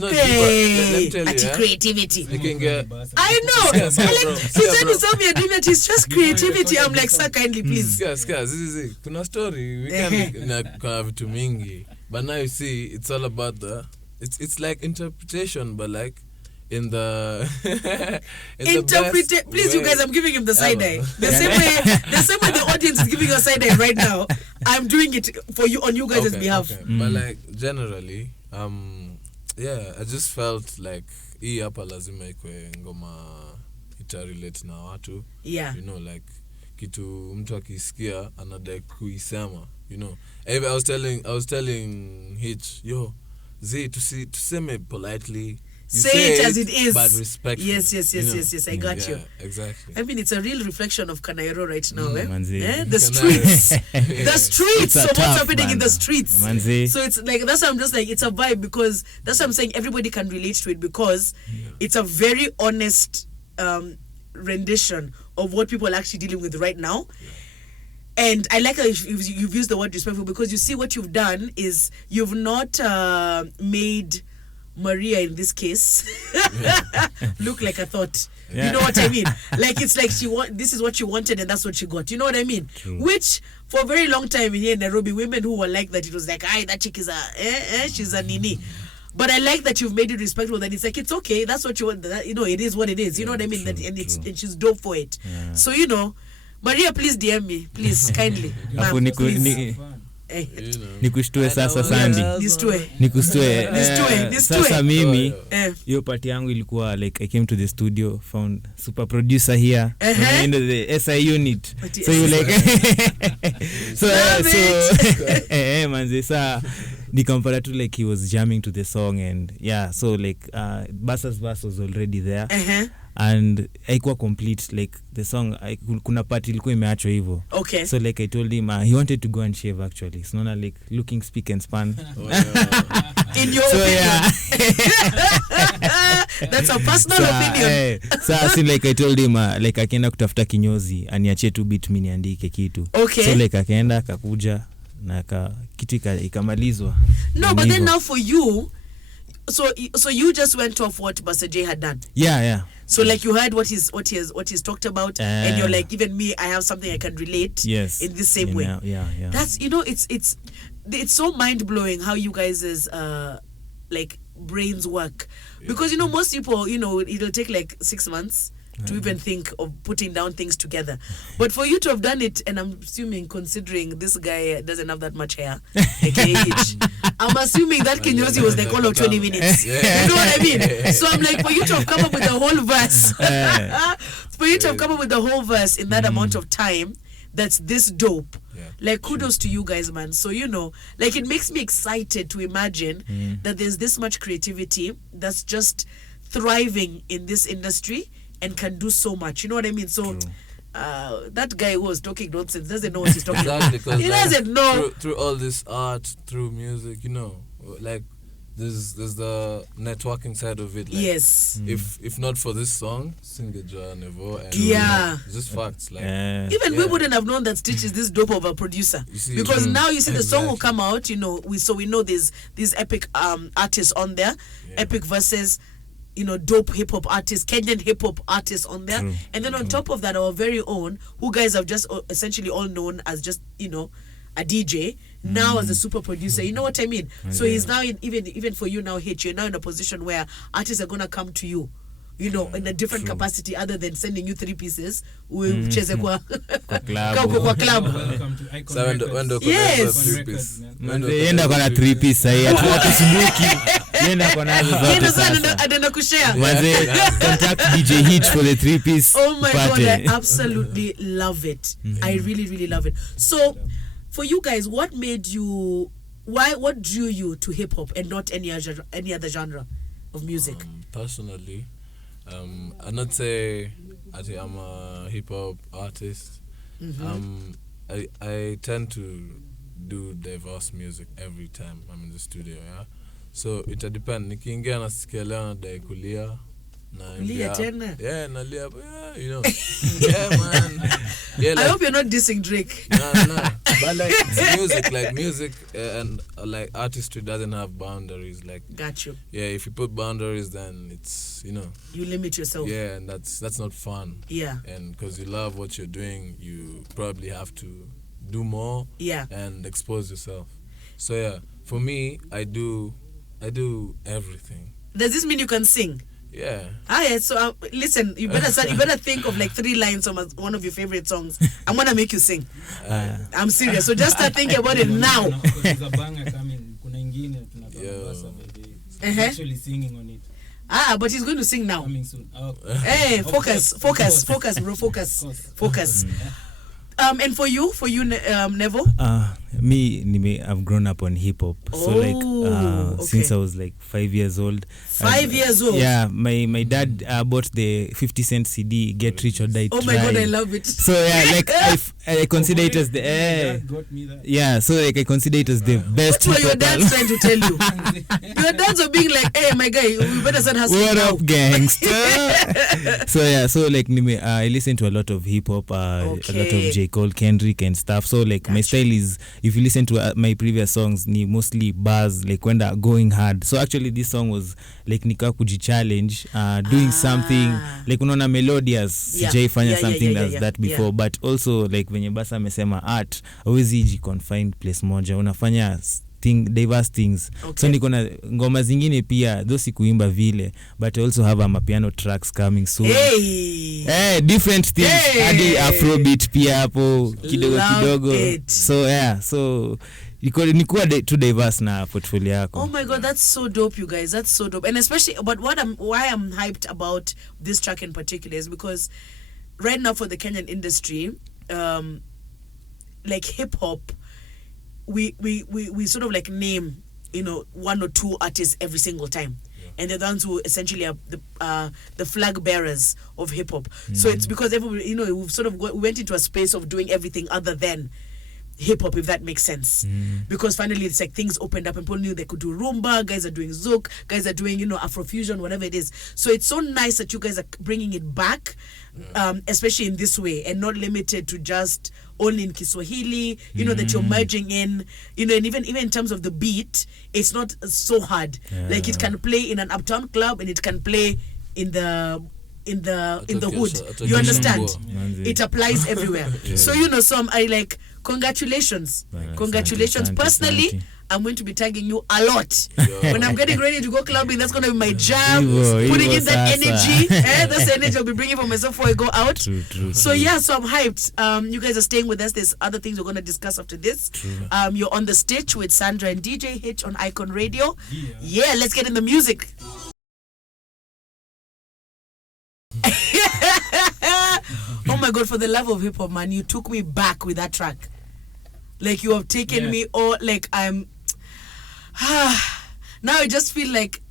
Let me tell you, creativity. You can get. I know. He said to tell me a dream that it's just creativity. I'm like, sir, kindly, please. This is it. Kuna story. We can't have vitu mingi. But now you see, it's all about it's like interpretation, but like in the please, you guys, I'm giving him the side eye. The same way the audience is giving you a side eye right now. I'm doing it for you on you guys' behalf. Okay. But like generally, I just felt like hii hapa lazima ikwe ngoma ita relate na watu. Yeah. You know, like kitu mtu akisikia anadai kuisema, you know. I was telling Hitch, tuseme politely. You say it as it is, but respectfully. Yes. I got you. Exactly. I mean, it's a real reflection of Kanairo right now. The Manzi. streets. So what's happening in the streets? Manzi. So it's like, that's why I'm just like, it's a vibe, because that's why I'm saying everybody can relate to it, because it's a very honest rendition of what people are actually dealing with right now. And I like how you've used the word respectful, because you see what you've done is you've not made Maria in this case look like a thought. You know what I mean? Like, it's like this is what she wanted and that's what she got. You know what I mean? True. Which for a very long time here in Nairobi, women who were like that, it was like, that chick is she's a nini. But I like that you've made it respectful, that it's like, it's okay, that's what you want, you know, it is what it is. You know what I mean? And she's dope for it. So, you know, Maria, please DM me, please, kindly. nikushtue sasa Sandy. Nikustue. Sasa mimi hiyo party yangu ilikuwa like I came to the studio, found super producer here in the SI unit. So you like so manze sa nikampata tu like he was jamming to the song and so like Bussa's verse was already there. And haikuwa complete like the song kuna part ilikuwa imeachwa hivyo. So like I told him he wanted to go and shave actually. So not like looking spick and span. In your opinion. That's a personal opinion. So like I told him like akaenda kutafuta kinyozi aniachie tu beat mimi niandike kitu. So like akaenda akakuja na kitu ikamalizwa. No, but then now for you, so you just went off what Bussa J had done. Yeah. So like you heard what he's talked about, and you're like, even me, I have something I can relate. Yes. In the same way. Yeah. That's it's so mind blowing how you guys' like brains work, because most people it'll take like 6 months to even think of putting down things together, but for you to have done it, and I'm assuming considering this guy doesn't have that much hair, aka I'm assuming that kinyozi was like all of 20 minutes. You know what I mean? So I'm like, for you to have come up with the whole verse, for you to have come up with the whole verse in that amount of time, that's this dope. Like kudos to you guys, man. So like it makes me excited to imagine that there's this much creativity that's just thriving in this industry and can do so much. You know what I mean? So that guy who was talking nonsense doesn't know what he's talking about. He doesn't know. Through all this art, through music, like there's the networking side of it. Like, yes. If not for this song, Sandra and Nevo, and just facts. Like even we wouldn't have known that Stitch is this dope of a producer, because now you see the song will come out. We know there's these epic artists on there, epic verses. Dope hip hop artists, Kenyan hip hop artists on there. And then on top of that, our very own, who guys have just essentially all known as just, a DJ, now as a super producer. You know what I mean? So he's now even for you now, Hitch, you're now in a position where artists are going to come to you, in a different capacity other than sending you 3 pieces. Ucheze kwa club. Yes. Yenda kwa na 3 piece sahi. Yenda kwa na zote sasa. Adenda kushare. Contact DJ Hitch for the 3 piece. Oh my God, I absolutely love it. I really, really love it. So, for you guys, what drew you to hip hop and not any other genre of music? Personally, I'd not say I'm a hip hop artist. I tend to do diverse music every time I'm in the studio. So it depends. Nikiingia nasikia leo nadai kulia. Kulia tena? Yeah, nalia. Yeah, man. Yeah, I hope you're not dissing Drake. No. But like music and like artistry doesn't have boundaries. Like, got you. Yeah, if you put boundaries, then it's you limit yourself. Yeah, and that's not fun. Yeah. And because you love what you're doing, you probably have to do more. Yeah. And expose yourself. So yeah, for me, I do everything. Does this mean you can sing? Yeah. Yeah. So listen, you better think of like 3 lines from one of your favorite songs. I'm gonna make you sing. I'm serious. So just start thinking about it now. There's a banger coming. Kuna ingine tunapanga baby. Actually singing on it. But he's going to sing now. Coming soon. Hey, focus, bro, focus. And for you, Neville? Me, I've grown up on hip hop. So like since I was like 5 years old. 5 years old? Yeah, my dad bought the 50 cent CD, Get Rich or Die Trying. Oh my God, I love it. So yeah, like I consider it as the dad got me that. Yeah, so like I consider it as the best. What your dad's trying to tell you? Your dad's are being like, hey my guy, we better send hustling. What up, gangster? So yeah, so like I listen to a lot of hip hop, a lot of J. Cole, Kendrick and stuff. So like my style is, if you listen to my previous songs, ni mostly bars, like when they're going hard. So actually this song was like nika kuji-challenge, doing something like unaona melodious, sijaifanya something that's that before, but also like venye Bussa amesema art hauwezi ji-confine place moja, unafanya diverse things. So niko na ngoma zingine pia those kuimba vile, but I also have amapiano tracks coming soon. Different things, hadi afrobeat pia hapo kidogo. So yeah, so nikuwa too diverse na portfolio yako. Oh my god, that's so dope, you guys. That's so dope. And especially, but why I'm hyped about this track in particular is because right now for the Kenyan industry, like hip hop, we sort of like name, you know, one or two artists every single time. And they're the ones who essentially are the flag bearers of hip hop. So it's because everybody, you know, we've sort of we went into a space of doing everything other than hip hop, if that makes sense. Because finally it's like things opened up and people knew they could do rumba, guys are doing zouk, guys are doing, you know, Afrofusion, whatever it is. So it's so nice that you guys are bringing it back, especially in this way, and not limited to just only in Kiswahili, you know, that you're merging in, you know, and even in terms of the beat, it's not so hard. Like it can play in an uptown club and it can play in the hood. You understand? It applies everywhere. So, you know, I like, congratulations. Congratulations. Personally, I'm going to be tagging you a lot. When I'm getting ready to go clubbing, that's going to be my jam. Putting in that energy. That's the energy I'll be bringing for myself before I go out. True. So I'm hyped. You guys are staying with us. There's other things we're going to discuss after this. You're on the stage with Sandra and DJ Hitch on Icon Radio. Yeah, let's get in the music. Oh my god, for the love of hip hop, man, you took me back with that track. Like you have taken me all, like I'm now I just feel like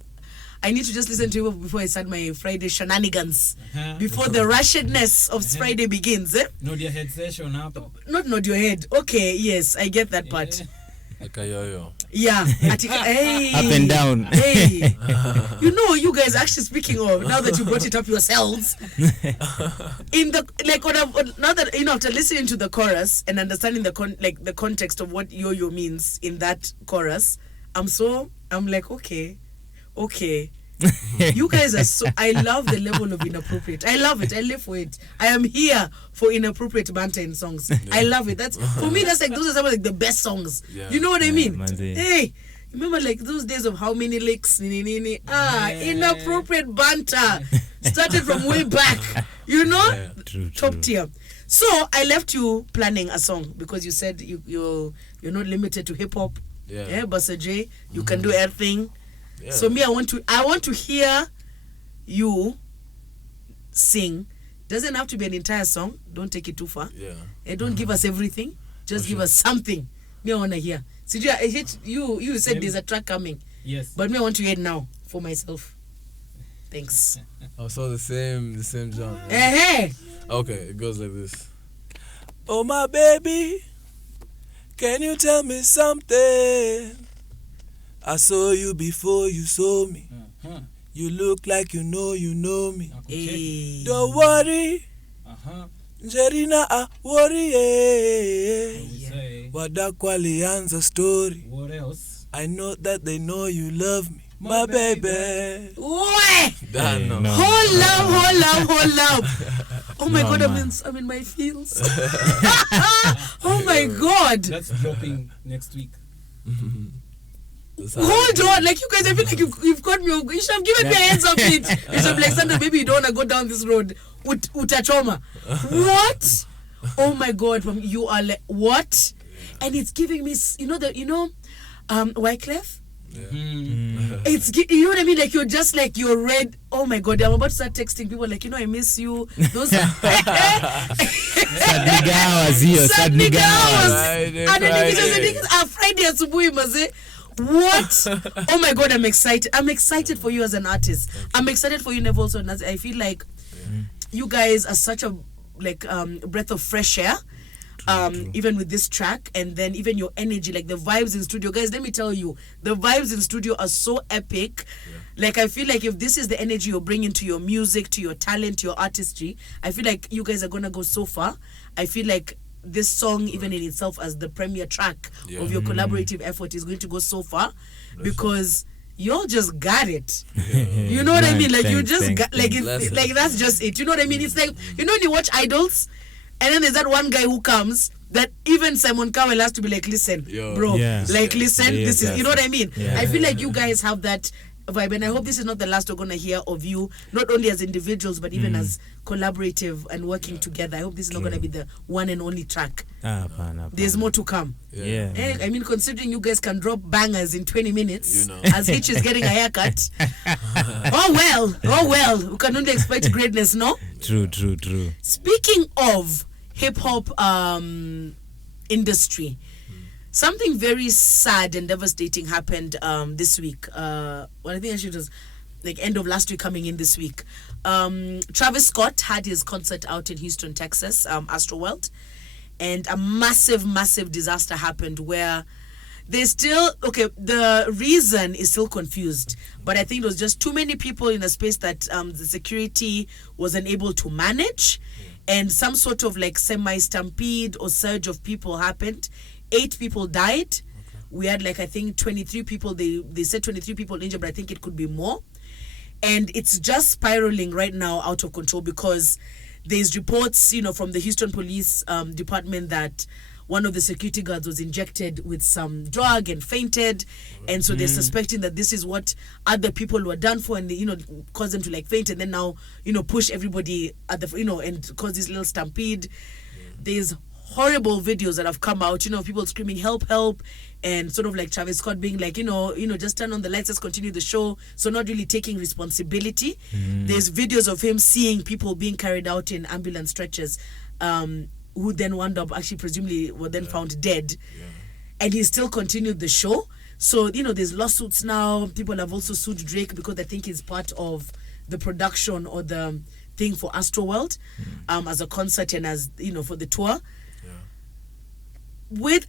I need to just listen to hip hop before I start my Friday shenanigans. Before the rushedness of Friday begins. Nod your head session up. Not nod your head. Okay, yes, I get that part. Like a yo-yo. Yeah. Hey. Up and down. Hey. You know, you guys actually, speaking of, now that you brought it up yourselves, in the now that, you know, after listening to the chorus and understanding the context of what yo-yo means in that chorus, I'm like, okay. You guys are so, I love the level of inappropriate. I love it. I live for it. I am here for inappropriate banter in songs. I love it. That's, for me, that's like, those are some of like the best songs. You know what I mean? Hey, remember like those days of how many licks? Inappropriate banter started from way back. You know? True. Top tier. So I left you planning a song because you said you're not limited to hip hop. Bussa J, you can do everything. So me, I want to hear you sing. Doesn't have to be an entire song. Don't take it too far. And don't give us everything. Just give us something. Me, I want to hear. So you said there's a track coming. Yes. But me, I want to hear it now for myself. Thanks. Also the same genre. Hey. Okay, it goes like this. Oh my baby, can you tell me something? I saw you before you saw me. You look like you know me. Hey. Don't worry. Jerina worry. Wadakwalianza story. What else? I know that they know you love me. My baby. What? Hold up. Oh my god, I'm in my feels. Oh my god. That's dropping next week. Hold on, like you guys, I feel like you've got me. You should have given me a heads up. You should have like, Sandra, maybe you don't want to go down this road. Utachoma. What? Oh my god, you are like, what? And it's giving me, Wyclef? It's, you know what I mean? Like you're just like, you're red. Oh my god, I'm about to start texting people like, I miss you. Those sad nigga hours. And then Friday asubuhi maze. What? Oh my god, I'm excited. I'm excited for you as an artist. I'm excited for you, Neville. Also, I feel like you guys are such a breath of fresh air. Even with this track, and then even your energy, like the vibes in studio, guys, let me tell you, the vibes in studio are so epic. Like I feel like if this is the energy you're bringing to your music, to your talent, to your artistry, I feel like you guys are gonna go so far. I feel like this song, even in itself as the premier track of your collaborative effort, is going to go so far because y'all just got it. You know what I mean? Like you just got like that's just it. You know what I mean? It's like, you know when you watch Idols and then there's that one guy who comes that even Simon Cowell has to be like, listen, bro, listen, this is, you know what I mean? I feel like you guys have that vibe, and I hope this is not the last we're gonna hear of you, not only as individuals but even as collaborative and working together. I hope this is not gonna be the one and only track. There's more to come. Yeah. I mean, considering you guys can drop bangers in 20 minutes, You know. as Hitch is getting a haircut. Oh well, we can only expect greatness, no? True. Speaking of hip hop industry, something very sad and devastating happened this week. Well, I think actually it was like end of last week coming in this week. Travis Scott had his concert out in Houston, Texas, Astroworld, and a massive disaster happened where they still, the reason is still confused, but I think it was just too many people in a space that the security was unable to manage, and some sort of like semi-stampede or surge of people happened. 8 people died. We had like, I think 23 people, they said 23 people injured, but I think it could be more. And it's just spiraling right now out of control because there's reports, from the Houston Police Department that one of the security guards was injected with some drug and fainted, and so they're suspecting that this is what other people were done for, and they, cause them to like faint, and then now push everybody at the and cause this little stampede. There's horrible videos that have come out, people screaming help, and sort of like Travis Scott being like, just turn on the lights, let's continue the show. So not really taking responsibility. There's videos of him seeing people being carried out in ambulance stretchers, who then wound up actually presumably were then found dead. And he still continued the show. So, there's lawsuits now. People have also sued Drake because they think he's part of the production or the thing for Astroworld, as a concert and as, for the tour.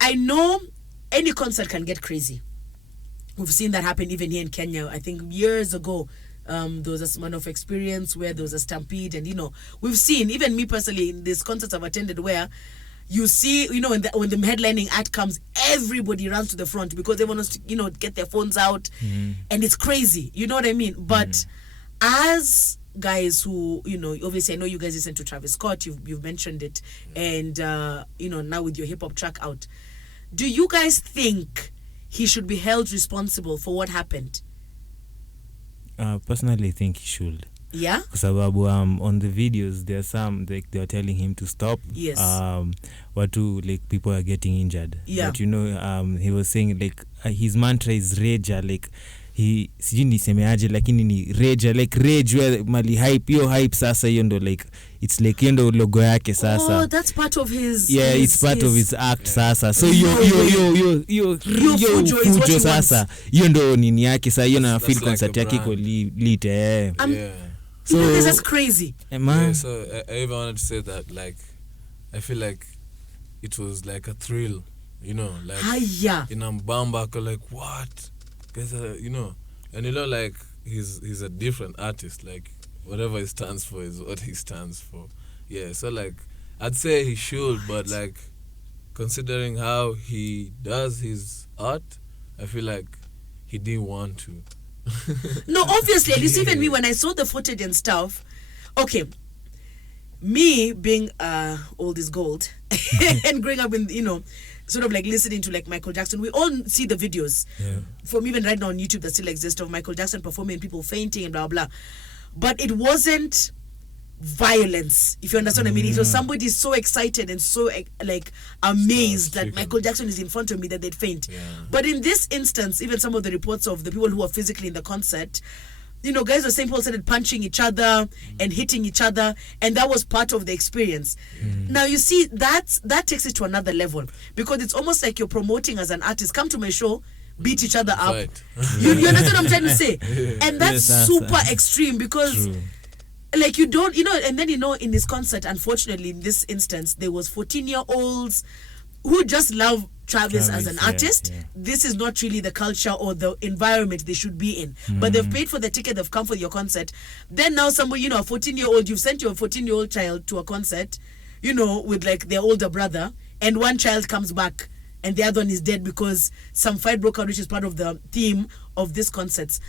I know any concert can get crazy. We've seen that happen even here in Kenya. I think years ago, there was a sort of experience where there was a stampede, and we've seen, even me personally, in these concerts I've attended, where you see, when the headlining act comes, everybody runs to the front because they want us to, get their phones out, and it's crazy. You know what I mean? But as guys who, obviously I know you guys listen to Travis Scott, you've mentioned it, and now with your hip hop track out, do you guys think he should be held responsible for what happened? Personally, I think he should. Yeah? Sababu, on the videos, there are some, like, they are telling him to stop. Yes. Like, people are getting injured. Yeah. But, he was saying, like, his mantra is rage, like, he sijui nisemeaje lakini ni rage, like rage where mali hype, yo hype sasa hiyo ndo like it's like hiyo ndo logo yake sasa. Oh, that's part of his, it's part of his act sasa. So yo fujo sasa hiyo ndo nini yake sasa, hiyo na feel concert yake iko lit So that's crazy. So I even wanted to say that, like, I feel like it was like a thrill, like in Mbamba, like what? And like he's a different artist, like whatever he stands for is what he stands for. So like I'd say he should, but like considering how he does his art, I feel like he didn't want to. No, obviously, at least even me, when I saw the footage and stuff, me being old is gold and growing up in, sort of like listening to like Michael Jackson, we all see the videos from even right now on YouTube that still exist of Michael Jackson performing, people fainting and blah blah, but it wasn't violence, if you understand what I mean. It was somebody so excited and so like amazed that Michael Jackson is in front of me that they'd faint. But in this instance, even some of the reports of the people who were physically in the concert, guys were saying people started punching each other and hitting each other, and that was part of the experience. Now you see that takes it to another level, because it's almost like you're promoting as an artist, come to my show, beat each other up. You understand what I'm trying to say? And that's super extreme, because like you don't, and then in this concert, unfortunately in this instance, there was 14-year-olds who just love Travis as an artist. This is not really the culture or the environment they should be in. But they've paid for the ticket, they've come for your concert. Then now somebody, a 14-year-old, you've sent your 14-year-old child to a concert, with like their older brother, and one child comes back and the other one is dead because some fight broke out, which is part of the theme of these concerts.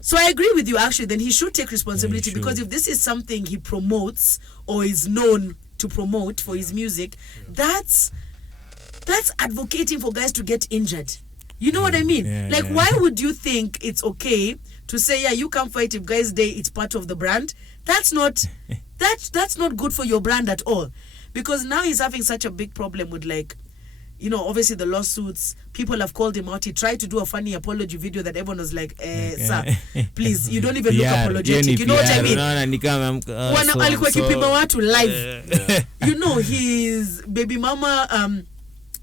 So I agree with you, actually. Then he should take responsibility, because if this is something he promotes or is known to promote for his music, that's advocating for guys to get injured. You know what I mean? Why would you think it's okay to say, yeah, you come fight if Guys Day, it's part of the brand. That's not that's not good for your brand at all. Because now he's having such a big problem with, like, you know, obviously the lawsuits. People have called him out. He tried to do a funny apology video that everyone was like, sir, please, you don't even look apologetic. You know what I mean? Alikuwa kipima watu live. You know, his baby mama,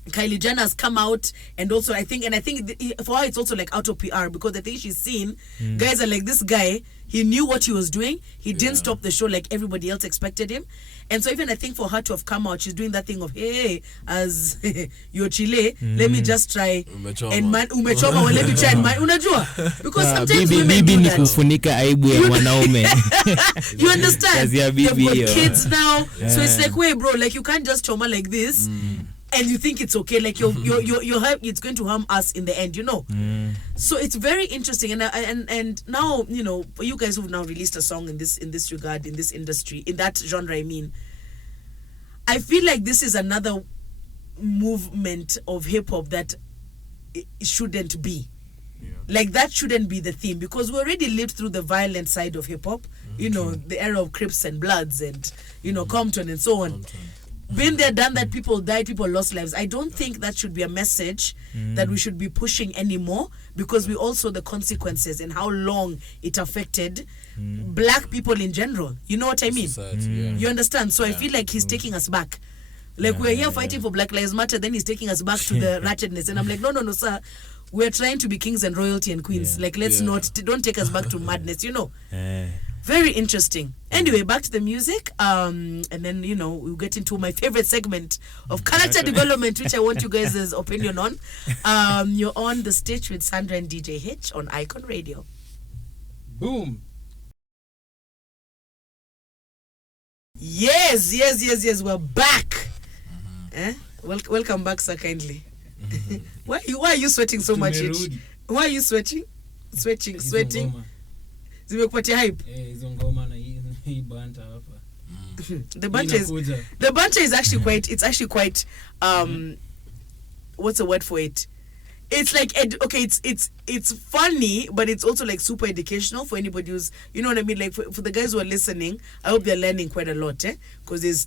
Kylie Jenner, has come out, and also I think for her it's also like out of PR, because I think she's seen guys are like, this guy, he knew what he was doing. He didn't stop the show like everybody else expected him. And so even I think for her to have come out, she's doing that thing of, hey, as your chile, let me just try and man umechoma, well, let me try and man unajua, because sometimes women do that. Kufunika aibu ya mwanaume. You understand? They've got kids now, so it's like, wait, bro, like you can't just choma like this. And you think it's okay, like you're it's going to harm us in the end, you know. So it's very interesting, and now, you know, for you guys who've now released a song in this regard, in this industry, in that genre, I mean, I feel like this is another movement of hip hop that it shouldn't be. Like that shouldn't be the theme, because we already lived through the violent side of hip hop, you know, the era of Crips and Bloods and, you know, Compton and so on. Been there, done that, people died, people lost lives. I don't think that should be a message that we should be pushing anymore, because we all saw the consequences and how long it affected black people in general. You know what I mean? You understand? So I feel like he's taking us back. Like we're here fighting for Black Lives Matter, then he's taking us back to the ratchetness. And I'm like, no, sir. We're trying to be kings and royalty and queens. Like, let's don't take us back to madness, you know. Very interesting. Anyway, back to the music. And then, you know, we'll get into my favorite segment of character development, which I want you guys' opinion on. You're on the stage with Sandra and DJ Hitch on Icon Radio. Boom. Yes. We're back. Welcome back, sir, kindly. Why are you sweating so much, Hitch? Why are you sweating? Sweating. Zimekupatia hype. Hizo ngoma na hii banta hapa. The banter is actually quite, it's actually quite what's the word for it? It's like it's funny, but it's also like super educational for anybody who's, you know what I mean, like for the guys who are listening. I hope they're learning quite a lot, because there's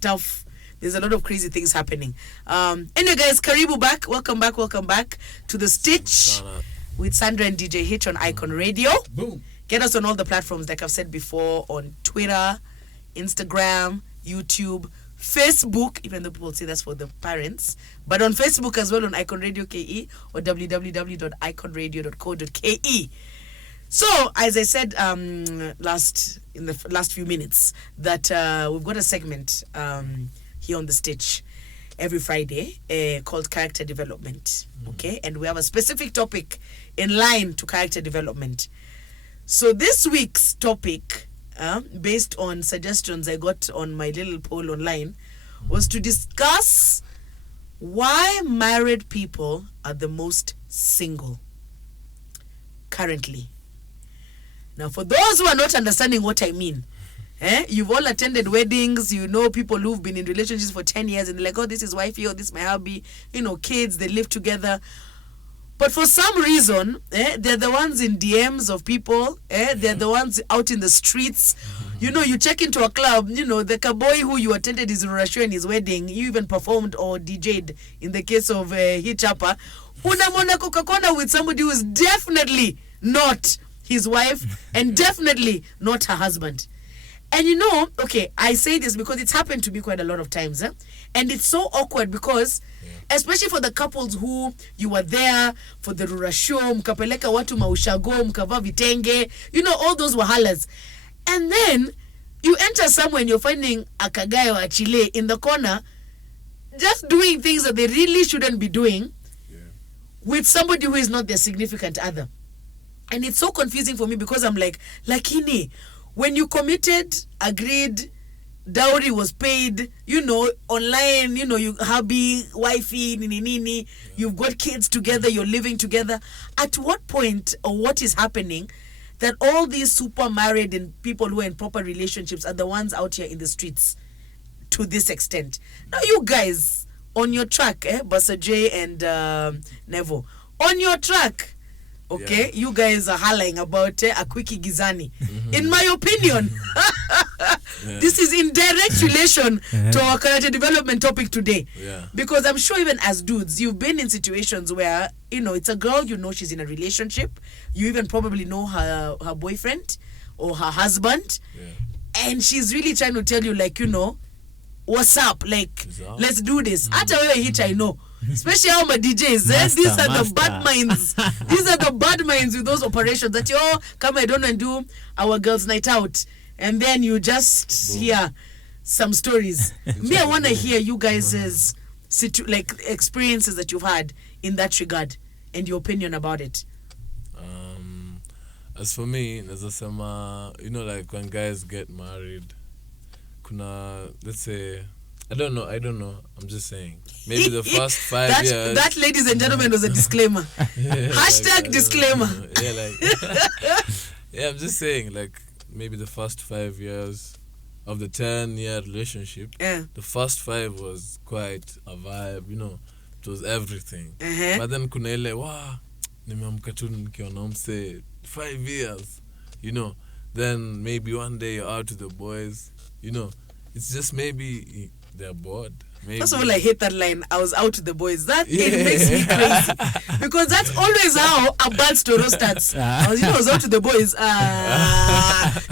a lot of crazy things happening. Anyway, guys, karibu back. Welcome back to The Stitch with Sandra and DJ Hitch on Icon Radio. Boom. Get us on all the platforms, like I've said before, on Twitter, Instagram, YouTube, Facebook, even though people say that's for the parents, but on Facebook as well, on Icon Radio KE or www.iconradio.co.ke. So, as I said in the last few minutes, that we've got a segment here on The Stitch every Friday called Character Development. Okay? And we have a specific topic in line to character development. So this week's topic, based on suggestions I got on my little poll online, was to discuss why married people are the most single currently. Now, for those who are not understanding what I mean, you've all attended weddings, you know people who've been in relationships for 10 years and they're like, oh, this is wifey, or this is my hubby, you know, kids, they live together. But for some reason, they're the ones in DMs of people. They're the ones out in the streets. You know, you check into a club, you know, the cowboy who you attended his Rurasho and his wedding, you even performed or DJ'd in the case of Hitchapa. Unamona Coca-Cola with somebody who is definitely not his wife and definitely not her husband. And you know, okay, I say this because it's happened to me quite a lot of times. And it's so awkward because, especially for the couples who you were there for the Rurasho, mkapeleka watu maushago, mkavaa vitenge, you know, all those wahalas. And then you enter somewhere and you're finding a kagayo or a chile in the corner just doing things that they really shouldn't be doing with somebody who is not their significant other. And it's so confusing for me because I'm like, lakini, when you committed, agreed, dowry was paid, you know, online, you know, you hubby, wifey, nini, you've got kids together, you're living together. At what point or what is happening that all these super married and people who are in proper relationships are the ones out here in the streets to this extent? Now, you guys, on your track, Bussa J and Nevo, on your track, okay, you guys are hollering about a quickie gizani. In my opinion, this is in direct relation to our character development topic today. Because I'm sure even as dudes, you've been in situations where, you know, it's a girl, you know she's in a relationship. You even probably know her boyfriend or her husband. And she's really trying to tell you, like, you know, what's up? Like, let's do this. Ata wewe Hitch, I know. Especially all my DJs. These are the bad minds. These are the bad minds with those operations that, come, I don't and do our girls' night out. And then you just hear some stories. Me, I want to hear you guys' like experiences that you've had in that regard and your opinion about it. As for me, there's a summer, you know, like when guys get married, let's say, I don't know, I'm just saying. Maybe the first 5 years. That, ladies and gentlemen, was a disclaimer. Hashtag like, disclaimer. I'm just saying, like, maybe the first 5 years of the 10-year relationship, the first 5 was quite a vibe, you know, it was everything. But then kuna ile, nimeamka tu nikiona mse 5 years, you know, then maybe one day you're out with the boys, you know, it's just maybe they're bored. Maybe. First of all, I hate that line, I was out with the boys. That it makes me crazy. Because that's always how a bad story starts. I was out with the boys.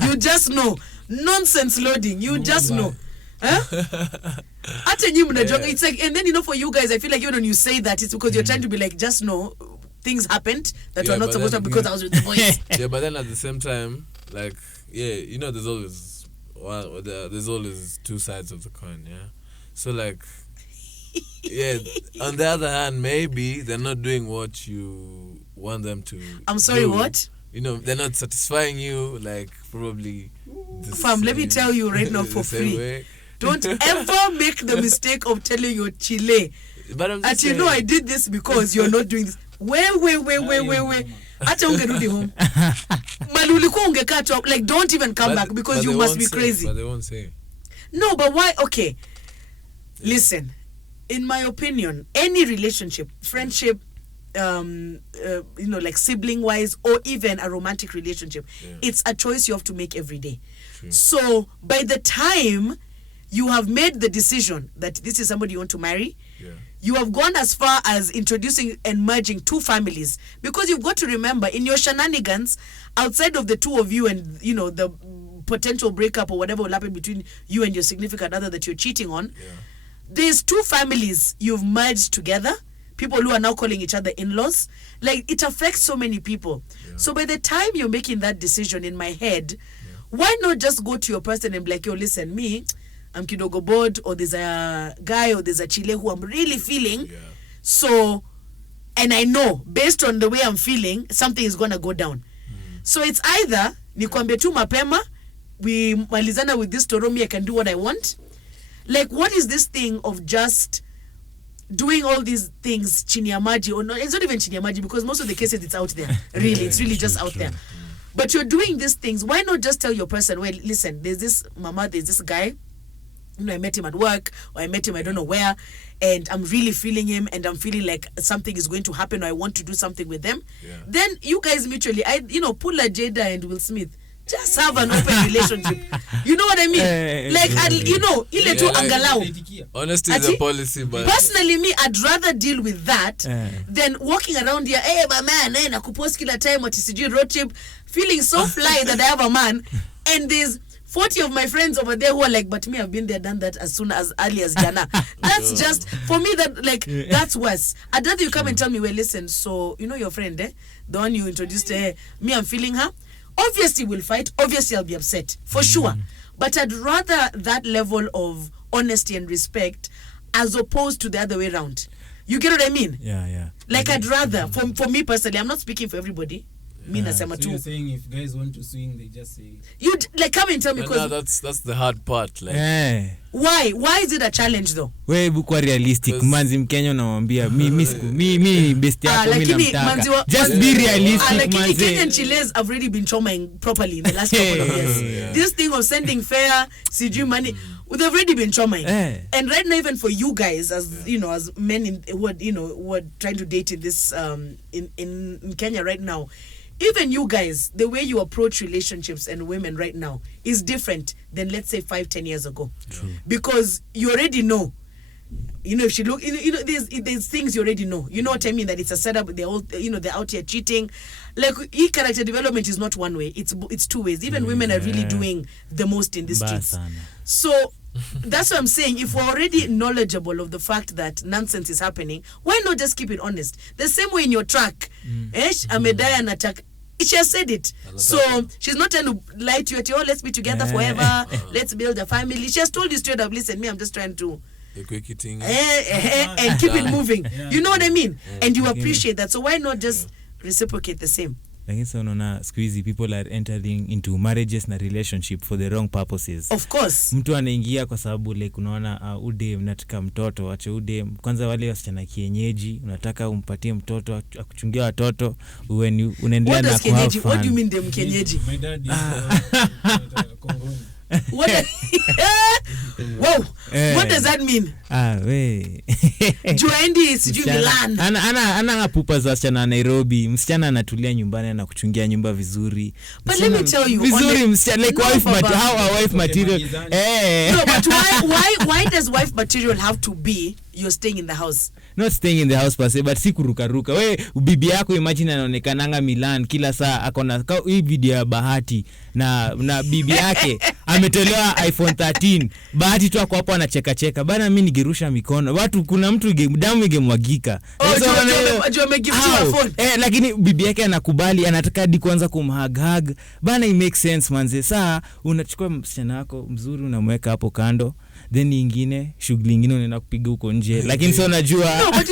You just know. Nonsense loading. You just know. It's like, and then, you know, for you guys, I feel like even when you say that, it's because you're trying to be like, just know things happened that were not supposed to because I was with the boys. Yeah, but then at the same time, like, you know, there's always two sides of the coin, so like, on the other hand, maybe they're not doing what you want them to. I'm sorry, do. what? You know, they're not satisfying you, like, probably. Fam, let me tell you right now for free. Way. Don't ever make the mistake of telling your chile. But I'm just saying, you know, I did this because you're not doing this. Wait. Acha ungerudi home. Malulikuwa ungekaa tu, like, don't even come back because you must be crazy. But they won't say. No, but why? Okay. Listen, in my opinion, any relationship, friendship, you know, like sibling wise or even a romantic relationship, it's a choice you have to make every day. True. So by the time you have made the decision that this is somebody you want to marry, you have gone as far as introducing and merging two families, because you've got to remember, in your shenanigans, outside of the two of you and, you know, the potential breakup or whatever will happen between you and your significant other that you're cheating on, there's two families you've merged together, people who are now calling each other in-laws. Like, it affects so many people. So by the time you're making that decision, in my head, why not just go to your person and be like, yo, listen, me, I'm kidogo bored, or there's a guy or there's a chile who I'm really feeling. So, and I know, based on the way I'm feeling, something is going to go down. So it's either, nikwambie tu mapema, we malizana with this Toromi, I can do what I want. Like, what is this thing of just doing all these things chini ya maji? Or not, it's not even chini ya maji, because most of the cases it's out there. Really, it's really just out there. But you're doing these things. Why not just tell your person, well, listen, there's this guy, you know, I met him at work, or I met him I don't know where, and I'm really feeling him, and I'm feeling like something is going to happen, or I want to do something with them. Then you guys mutually, pull a Jada and Will Smith, just have an open relationship. You know what I mean? Like, you know, ile tu angalau. Honesty is a policy, but personally, me, I'd rather deal with that than walking around here, hey, my man, nakupost kila time, what is road trip, feeling so fly that I have a man, and there's 40 of my friends over there who are like, but me, I've been there, done that as early as Jana. That's just, for me, that, like, that's worse. I'd rather you come and tell me, well, listen, so, you know your friend, the one you introduced, me, I'm feeling her. Obviously, we'll fight. Obviously, I'll be upset, for sure. But I'd rather that level of honesty and respect as opposed to the other way around. You get what I mean? Yeah. Like, I'd rather, for me personally, I'm not speaking for everybody. So you're saying if guys want to swing, they just say. You like come and tell me, because that's the hard part. Like, why is it a challenge though? Wewe bukwa realistic, manzi Mkenya unamwambia mi best yako mimi namtaka. Just be realistic, manzi. Kenyan chiles have already been trauming properly in the last couple of years. This thing of sending fare, sijui money. they've already been traumatized. And right now, even for you guys, as you know, as men who are trying to date in this in Kenya right now, even you guys, the way you approach relationships and women right now is different than, let's say, 5-10 years ago. True. Because you already know. If she look, there's things you already know. You know what I mean? That it's a setup. They're all, they're out here cheating. Like, character development is not one way. It's two ways. Even women are really doing the most in the streets. So that's what I'm saying. If we're already knowledgeable of the fact that nonsense is happening, why not just keep it honest? The same way in your track, Amedaya and attack. She has said it. So she's not trying to lie to you at all. Let's be together forever. Let's build a family. She has told you straight up, listen, I'm just trying to and keep it moving. You know what I mean? And you appreciate that. So why not just reciprocate the same? Lakini sasa unaona siku hizi people are entering into marriages na relationship for the wrong purposes. Of course. Mtu anaingia kwa sababu like unaona ude mnataka mtoto, acha ude kwanza wale wasichana kienyeji, unataka umpatie mtoto akuchungia watoto unaendelea na kwa. What do you mean them kienyeji? My dad is Kongoni. What what does that mean? Joendi sijui Milan. Ana pupa za wasichana Nairobi. Msichana anatulia nyumbani na kuchungia nyumba vizuri. But let me tell you, vizuri msichana like wife material. How a wife material? No, but why does wife material have to be you're staying in the house? Not staying in the house per se, but si kurukaruka. Wewe bibi yako imagine anaonekananga Milan kila saa akona hii video ya Bahati na bibi yake ametolewa iPhone 13. Bahati tu hapo anacheka bana, mimi nigerusha mikono. Watu kuna mtu damu ingemwagika. Lakini bibi yake anakubali, anataka hadi kwanza kumhug. Bana, it makes sense manze. Saa unachukua msichana wako mzuri unamweka hapo kando. Then nyingine shughuli nyingine unaenda kupiga huko nje. Lakini sio unajua. No, but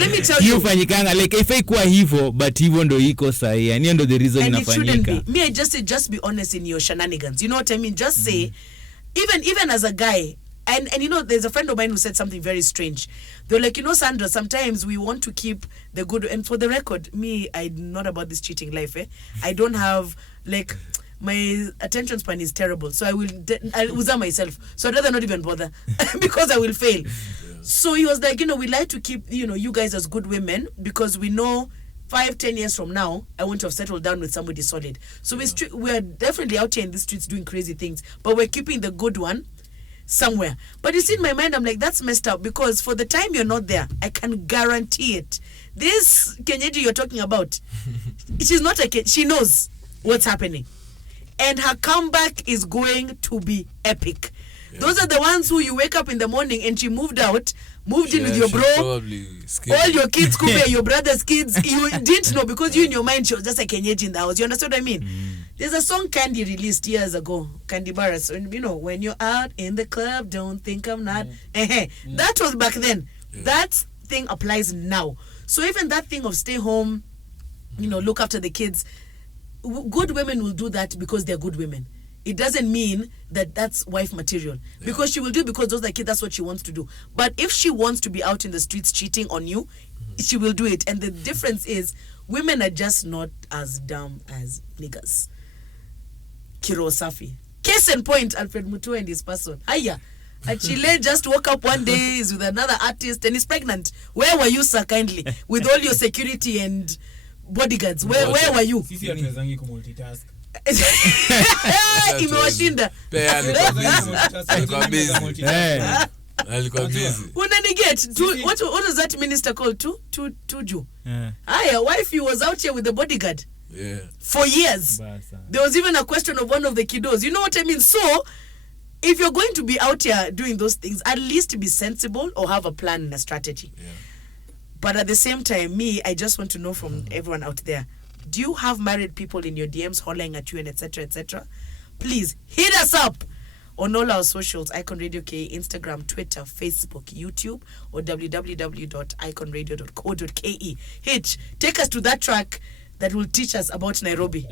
let me tell you. Yufanyikanga like if haikuwa hivyo but hivyo ndo iko sahihi. Yani ndo the reason inafanyika. Me I just be honest in your shenanigans. You know what I mean? Just say even as a guy and there's a friend of mine who said something very strange. They're like, Sandra, sometimes we want to keep the good, and for the record, me, I'm not about this cheating life. I don't have like my attention span is terrible, so I'll uza myself, so I'd rather not even bother because I will fail. So he was like, we like to keep you guys as good women because we know 5-10 years from now I want to have settled down with somebody solid. So we're definitely out here in the streets doing crazy things, but we're keeping the good one somewhere. But you see, in my mind I'm like, that's messed up, because for the time you're not there, I can guarantee it, this Kenyeji you're talking about, she's not a kid, she knows what's happening. And her comeback is going to be epic. Yeah. Those are the ones who you wake up in the morning and she moved in with your bro. All your kids could be your brother's kids. You didn't know because you in your mind she was just a Kenyeji in the house. You understand what I mean? There's a song Candy released years ago, Candy Barras. When you're out in the club, don't think I'm not. That was back then. Yeah. That thing applies now. So even that thing of stay home, look after the kids, good women will do that because they're good women. It doesn't mean that that's wife material. Yeah. Because she will do it because those are kids, that's what she wants to do. But if she wants to be out in the streets cheating on you, she will do it. And the difference is women are just not as dumb as niggas. Kiro Safi. Case in point, Alfred Mutuma and his person. Aya. Achille just woke up one day, is with another artist and is pregnant. Where were you, sir, kindly? With all your security and bodyguards. Where were you? Sisi hatuwezangi kumultitask. Imewashinda. Alikuwa busy. Unaniget. What was that minister called? Tuju. Aya, wifey was out here with the bodyguard. Yeah. For years. There was even a question of one of the kiddos. You know what I mean? So, if you're going to be out here doing those things, at least be sensible or have a plan and a strategy. Yeah. But at the same time, I just want to know from everyone out there, do you have married people in your DMs hollering at you and etc., etc.? Please hit us up on all our socials, Icon Radio K, Instagram, Twitter, Facebook, YouTube, or www.iconradio.co.ke. Hitch, take us to that track that will teach us about Nairobi.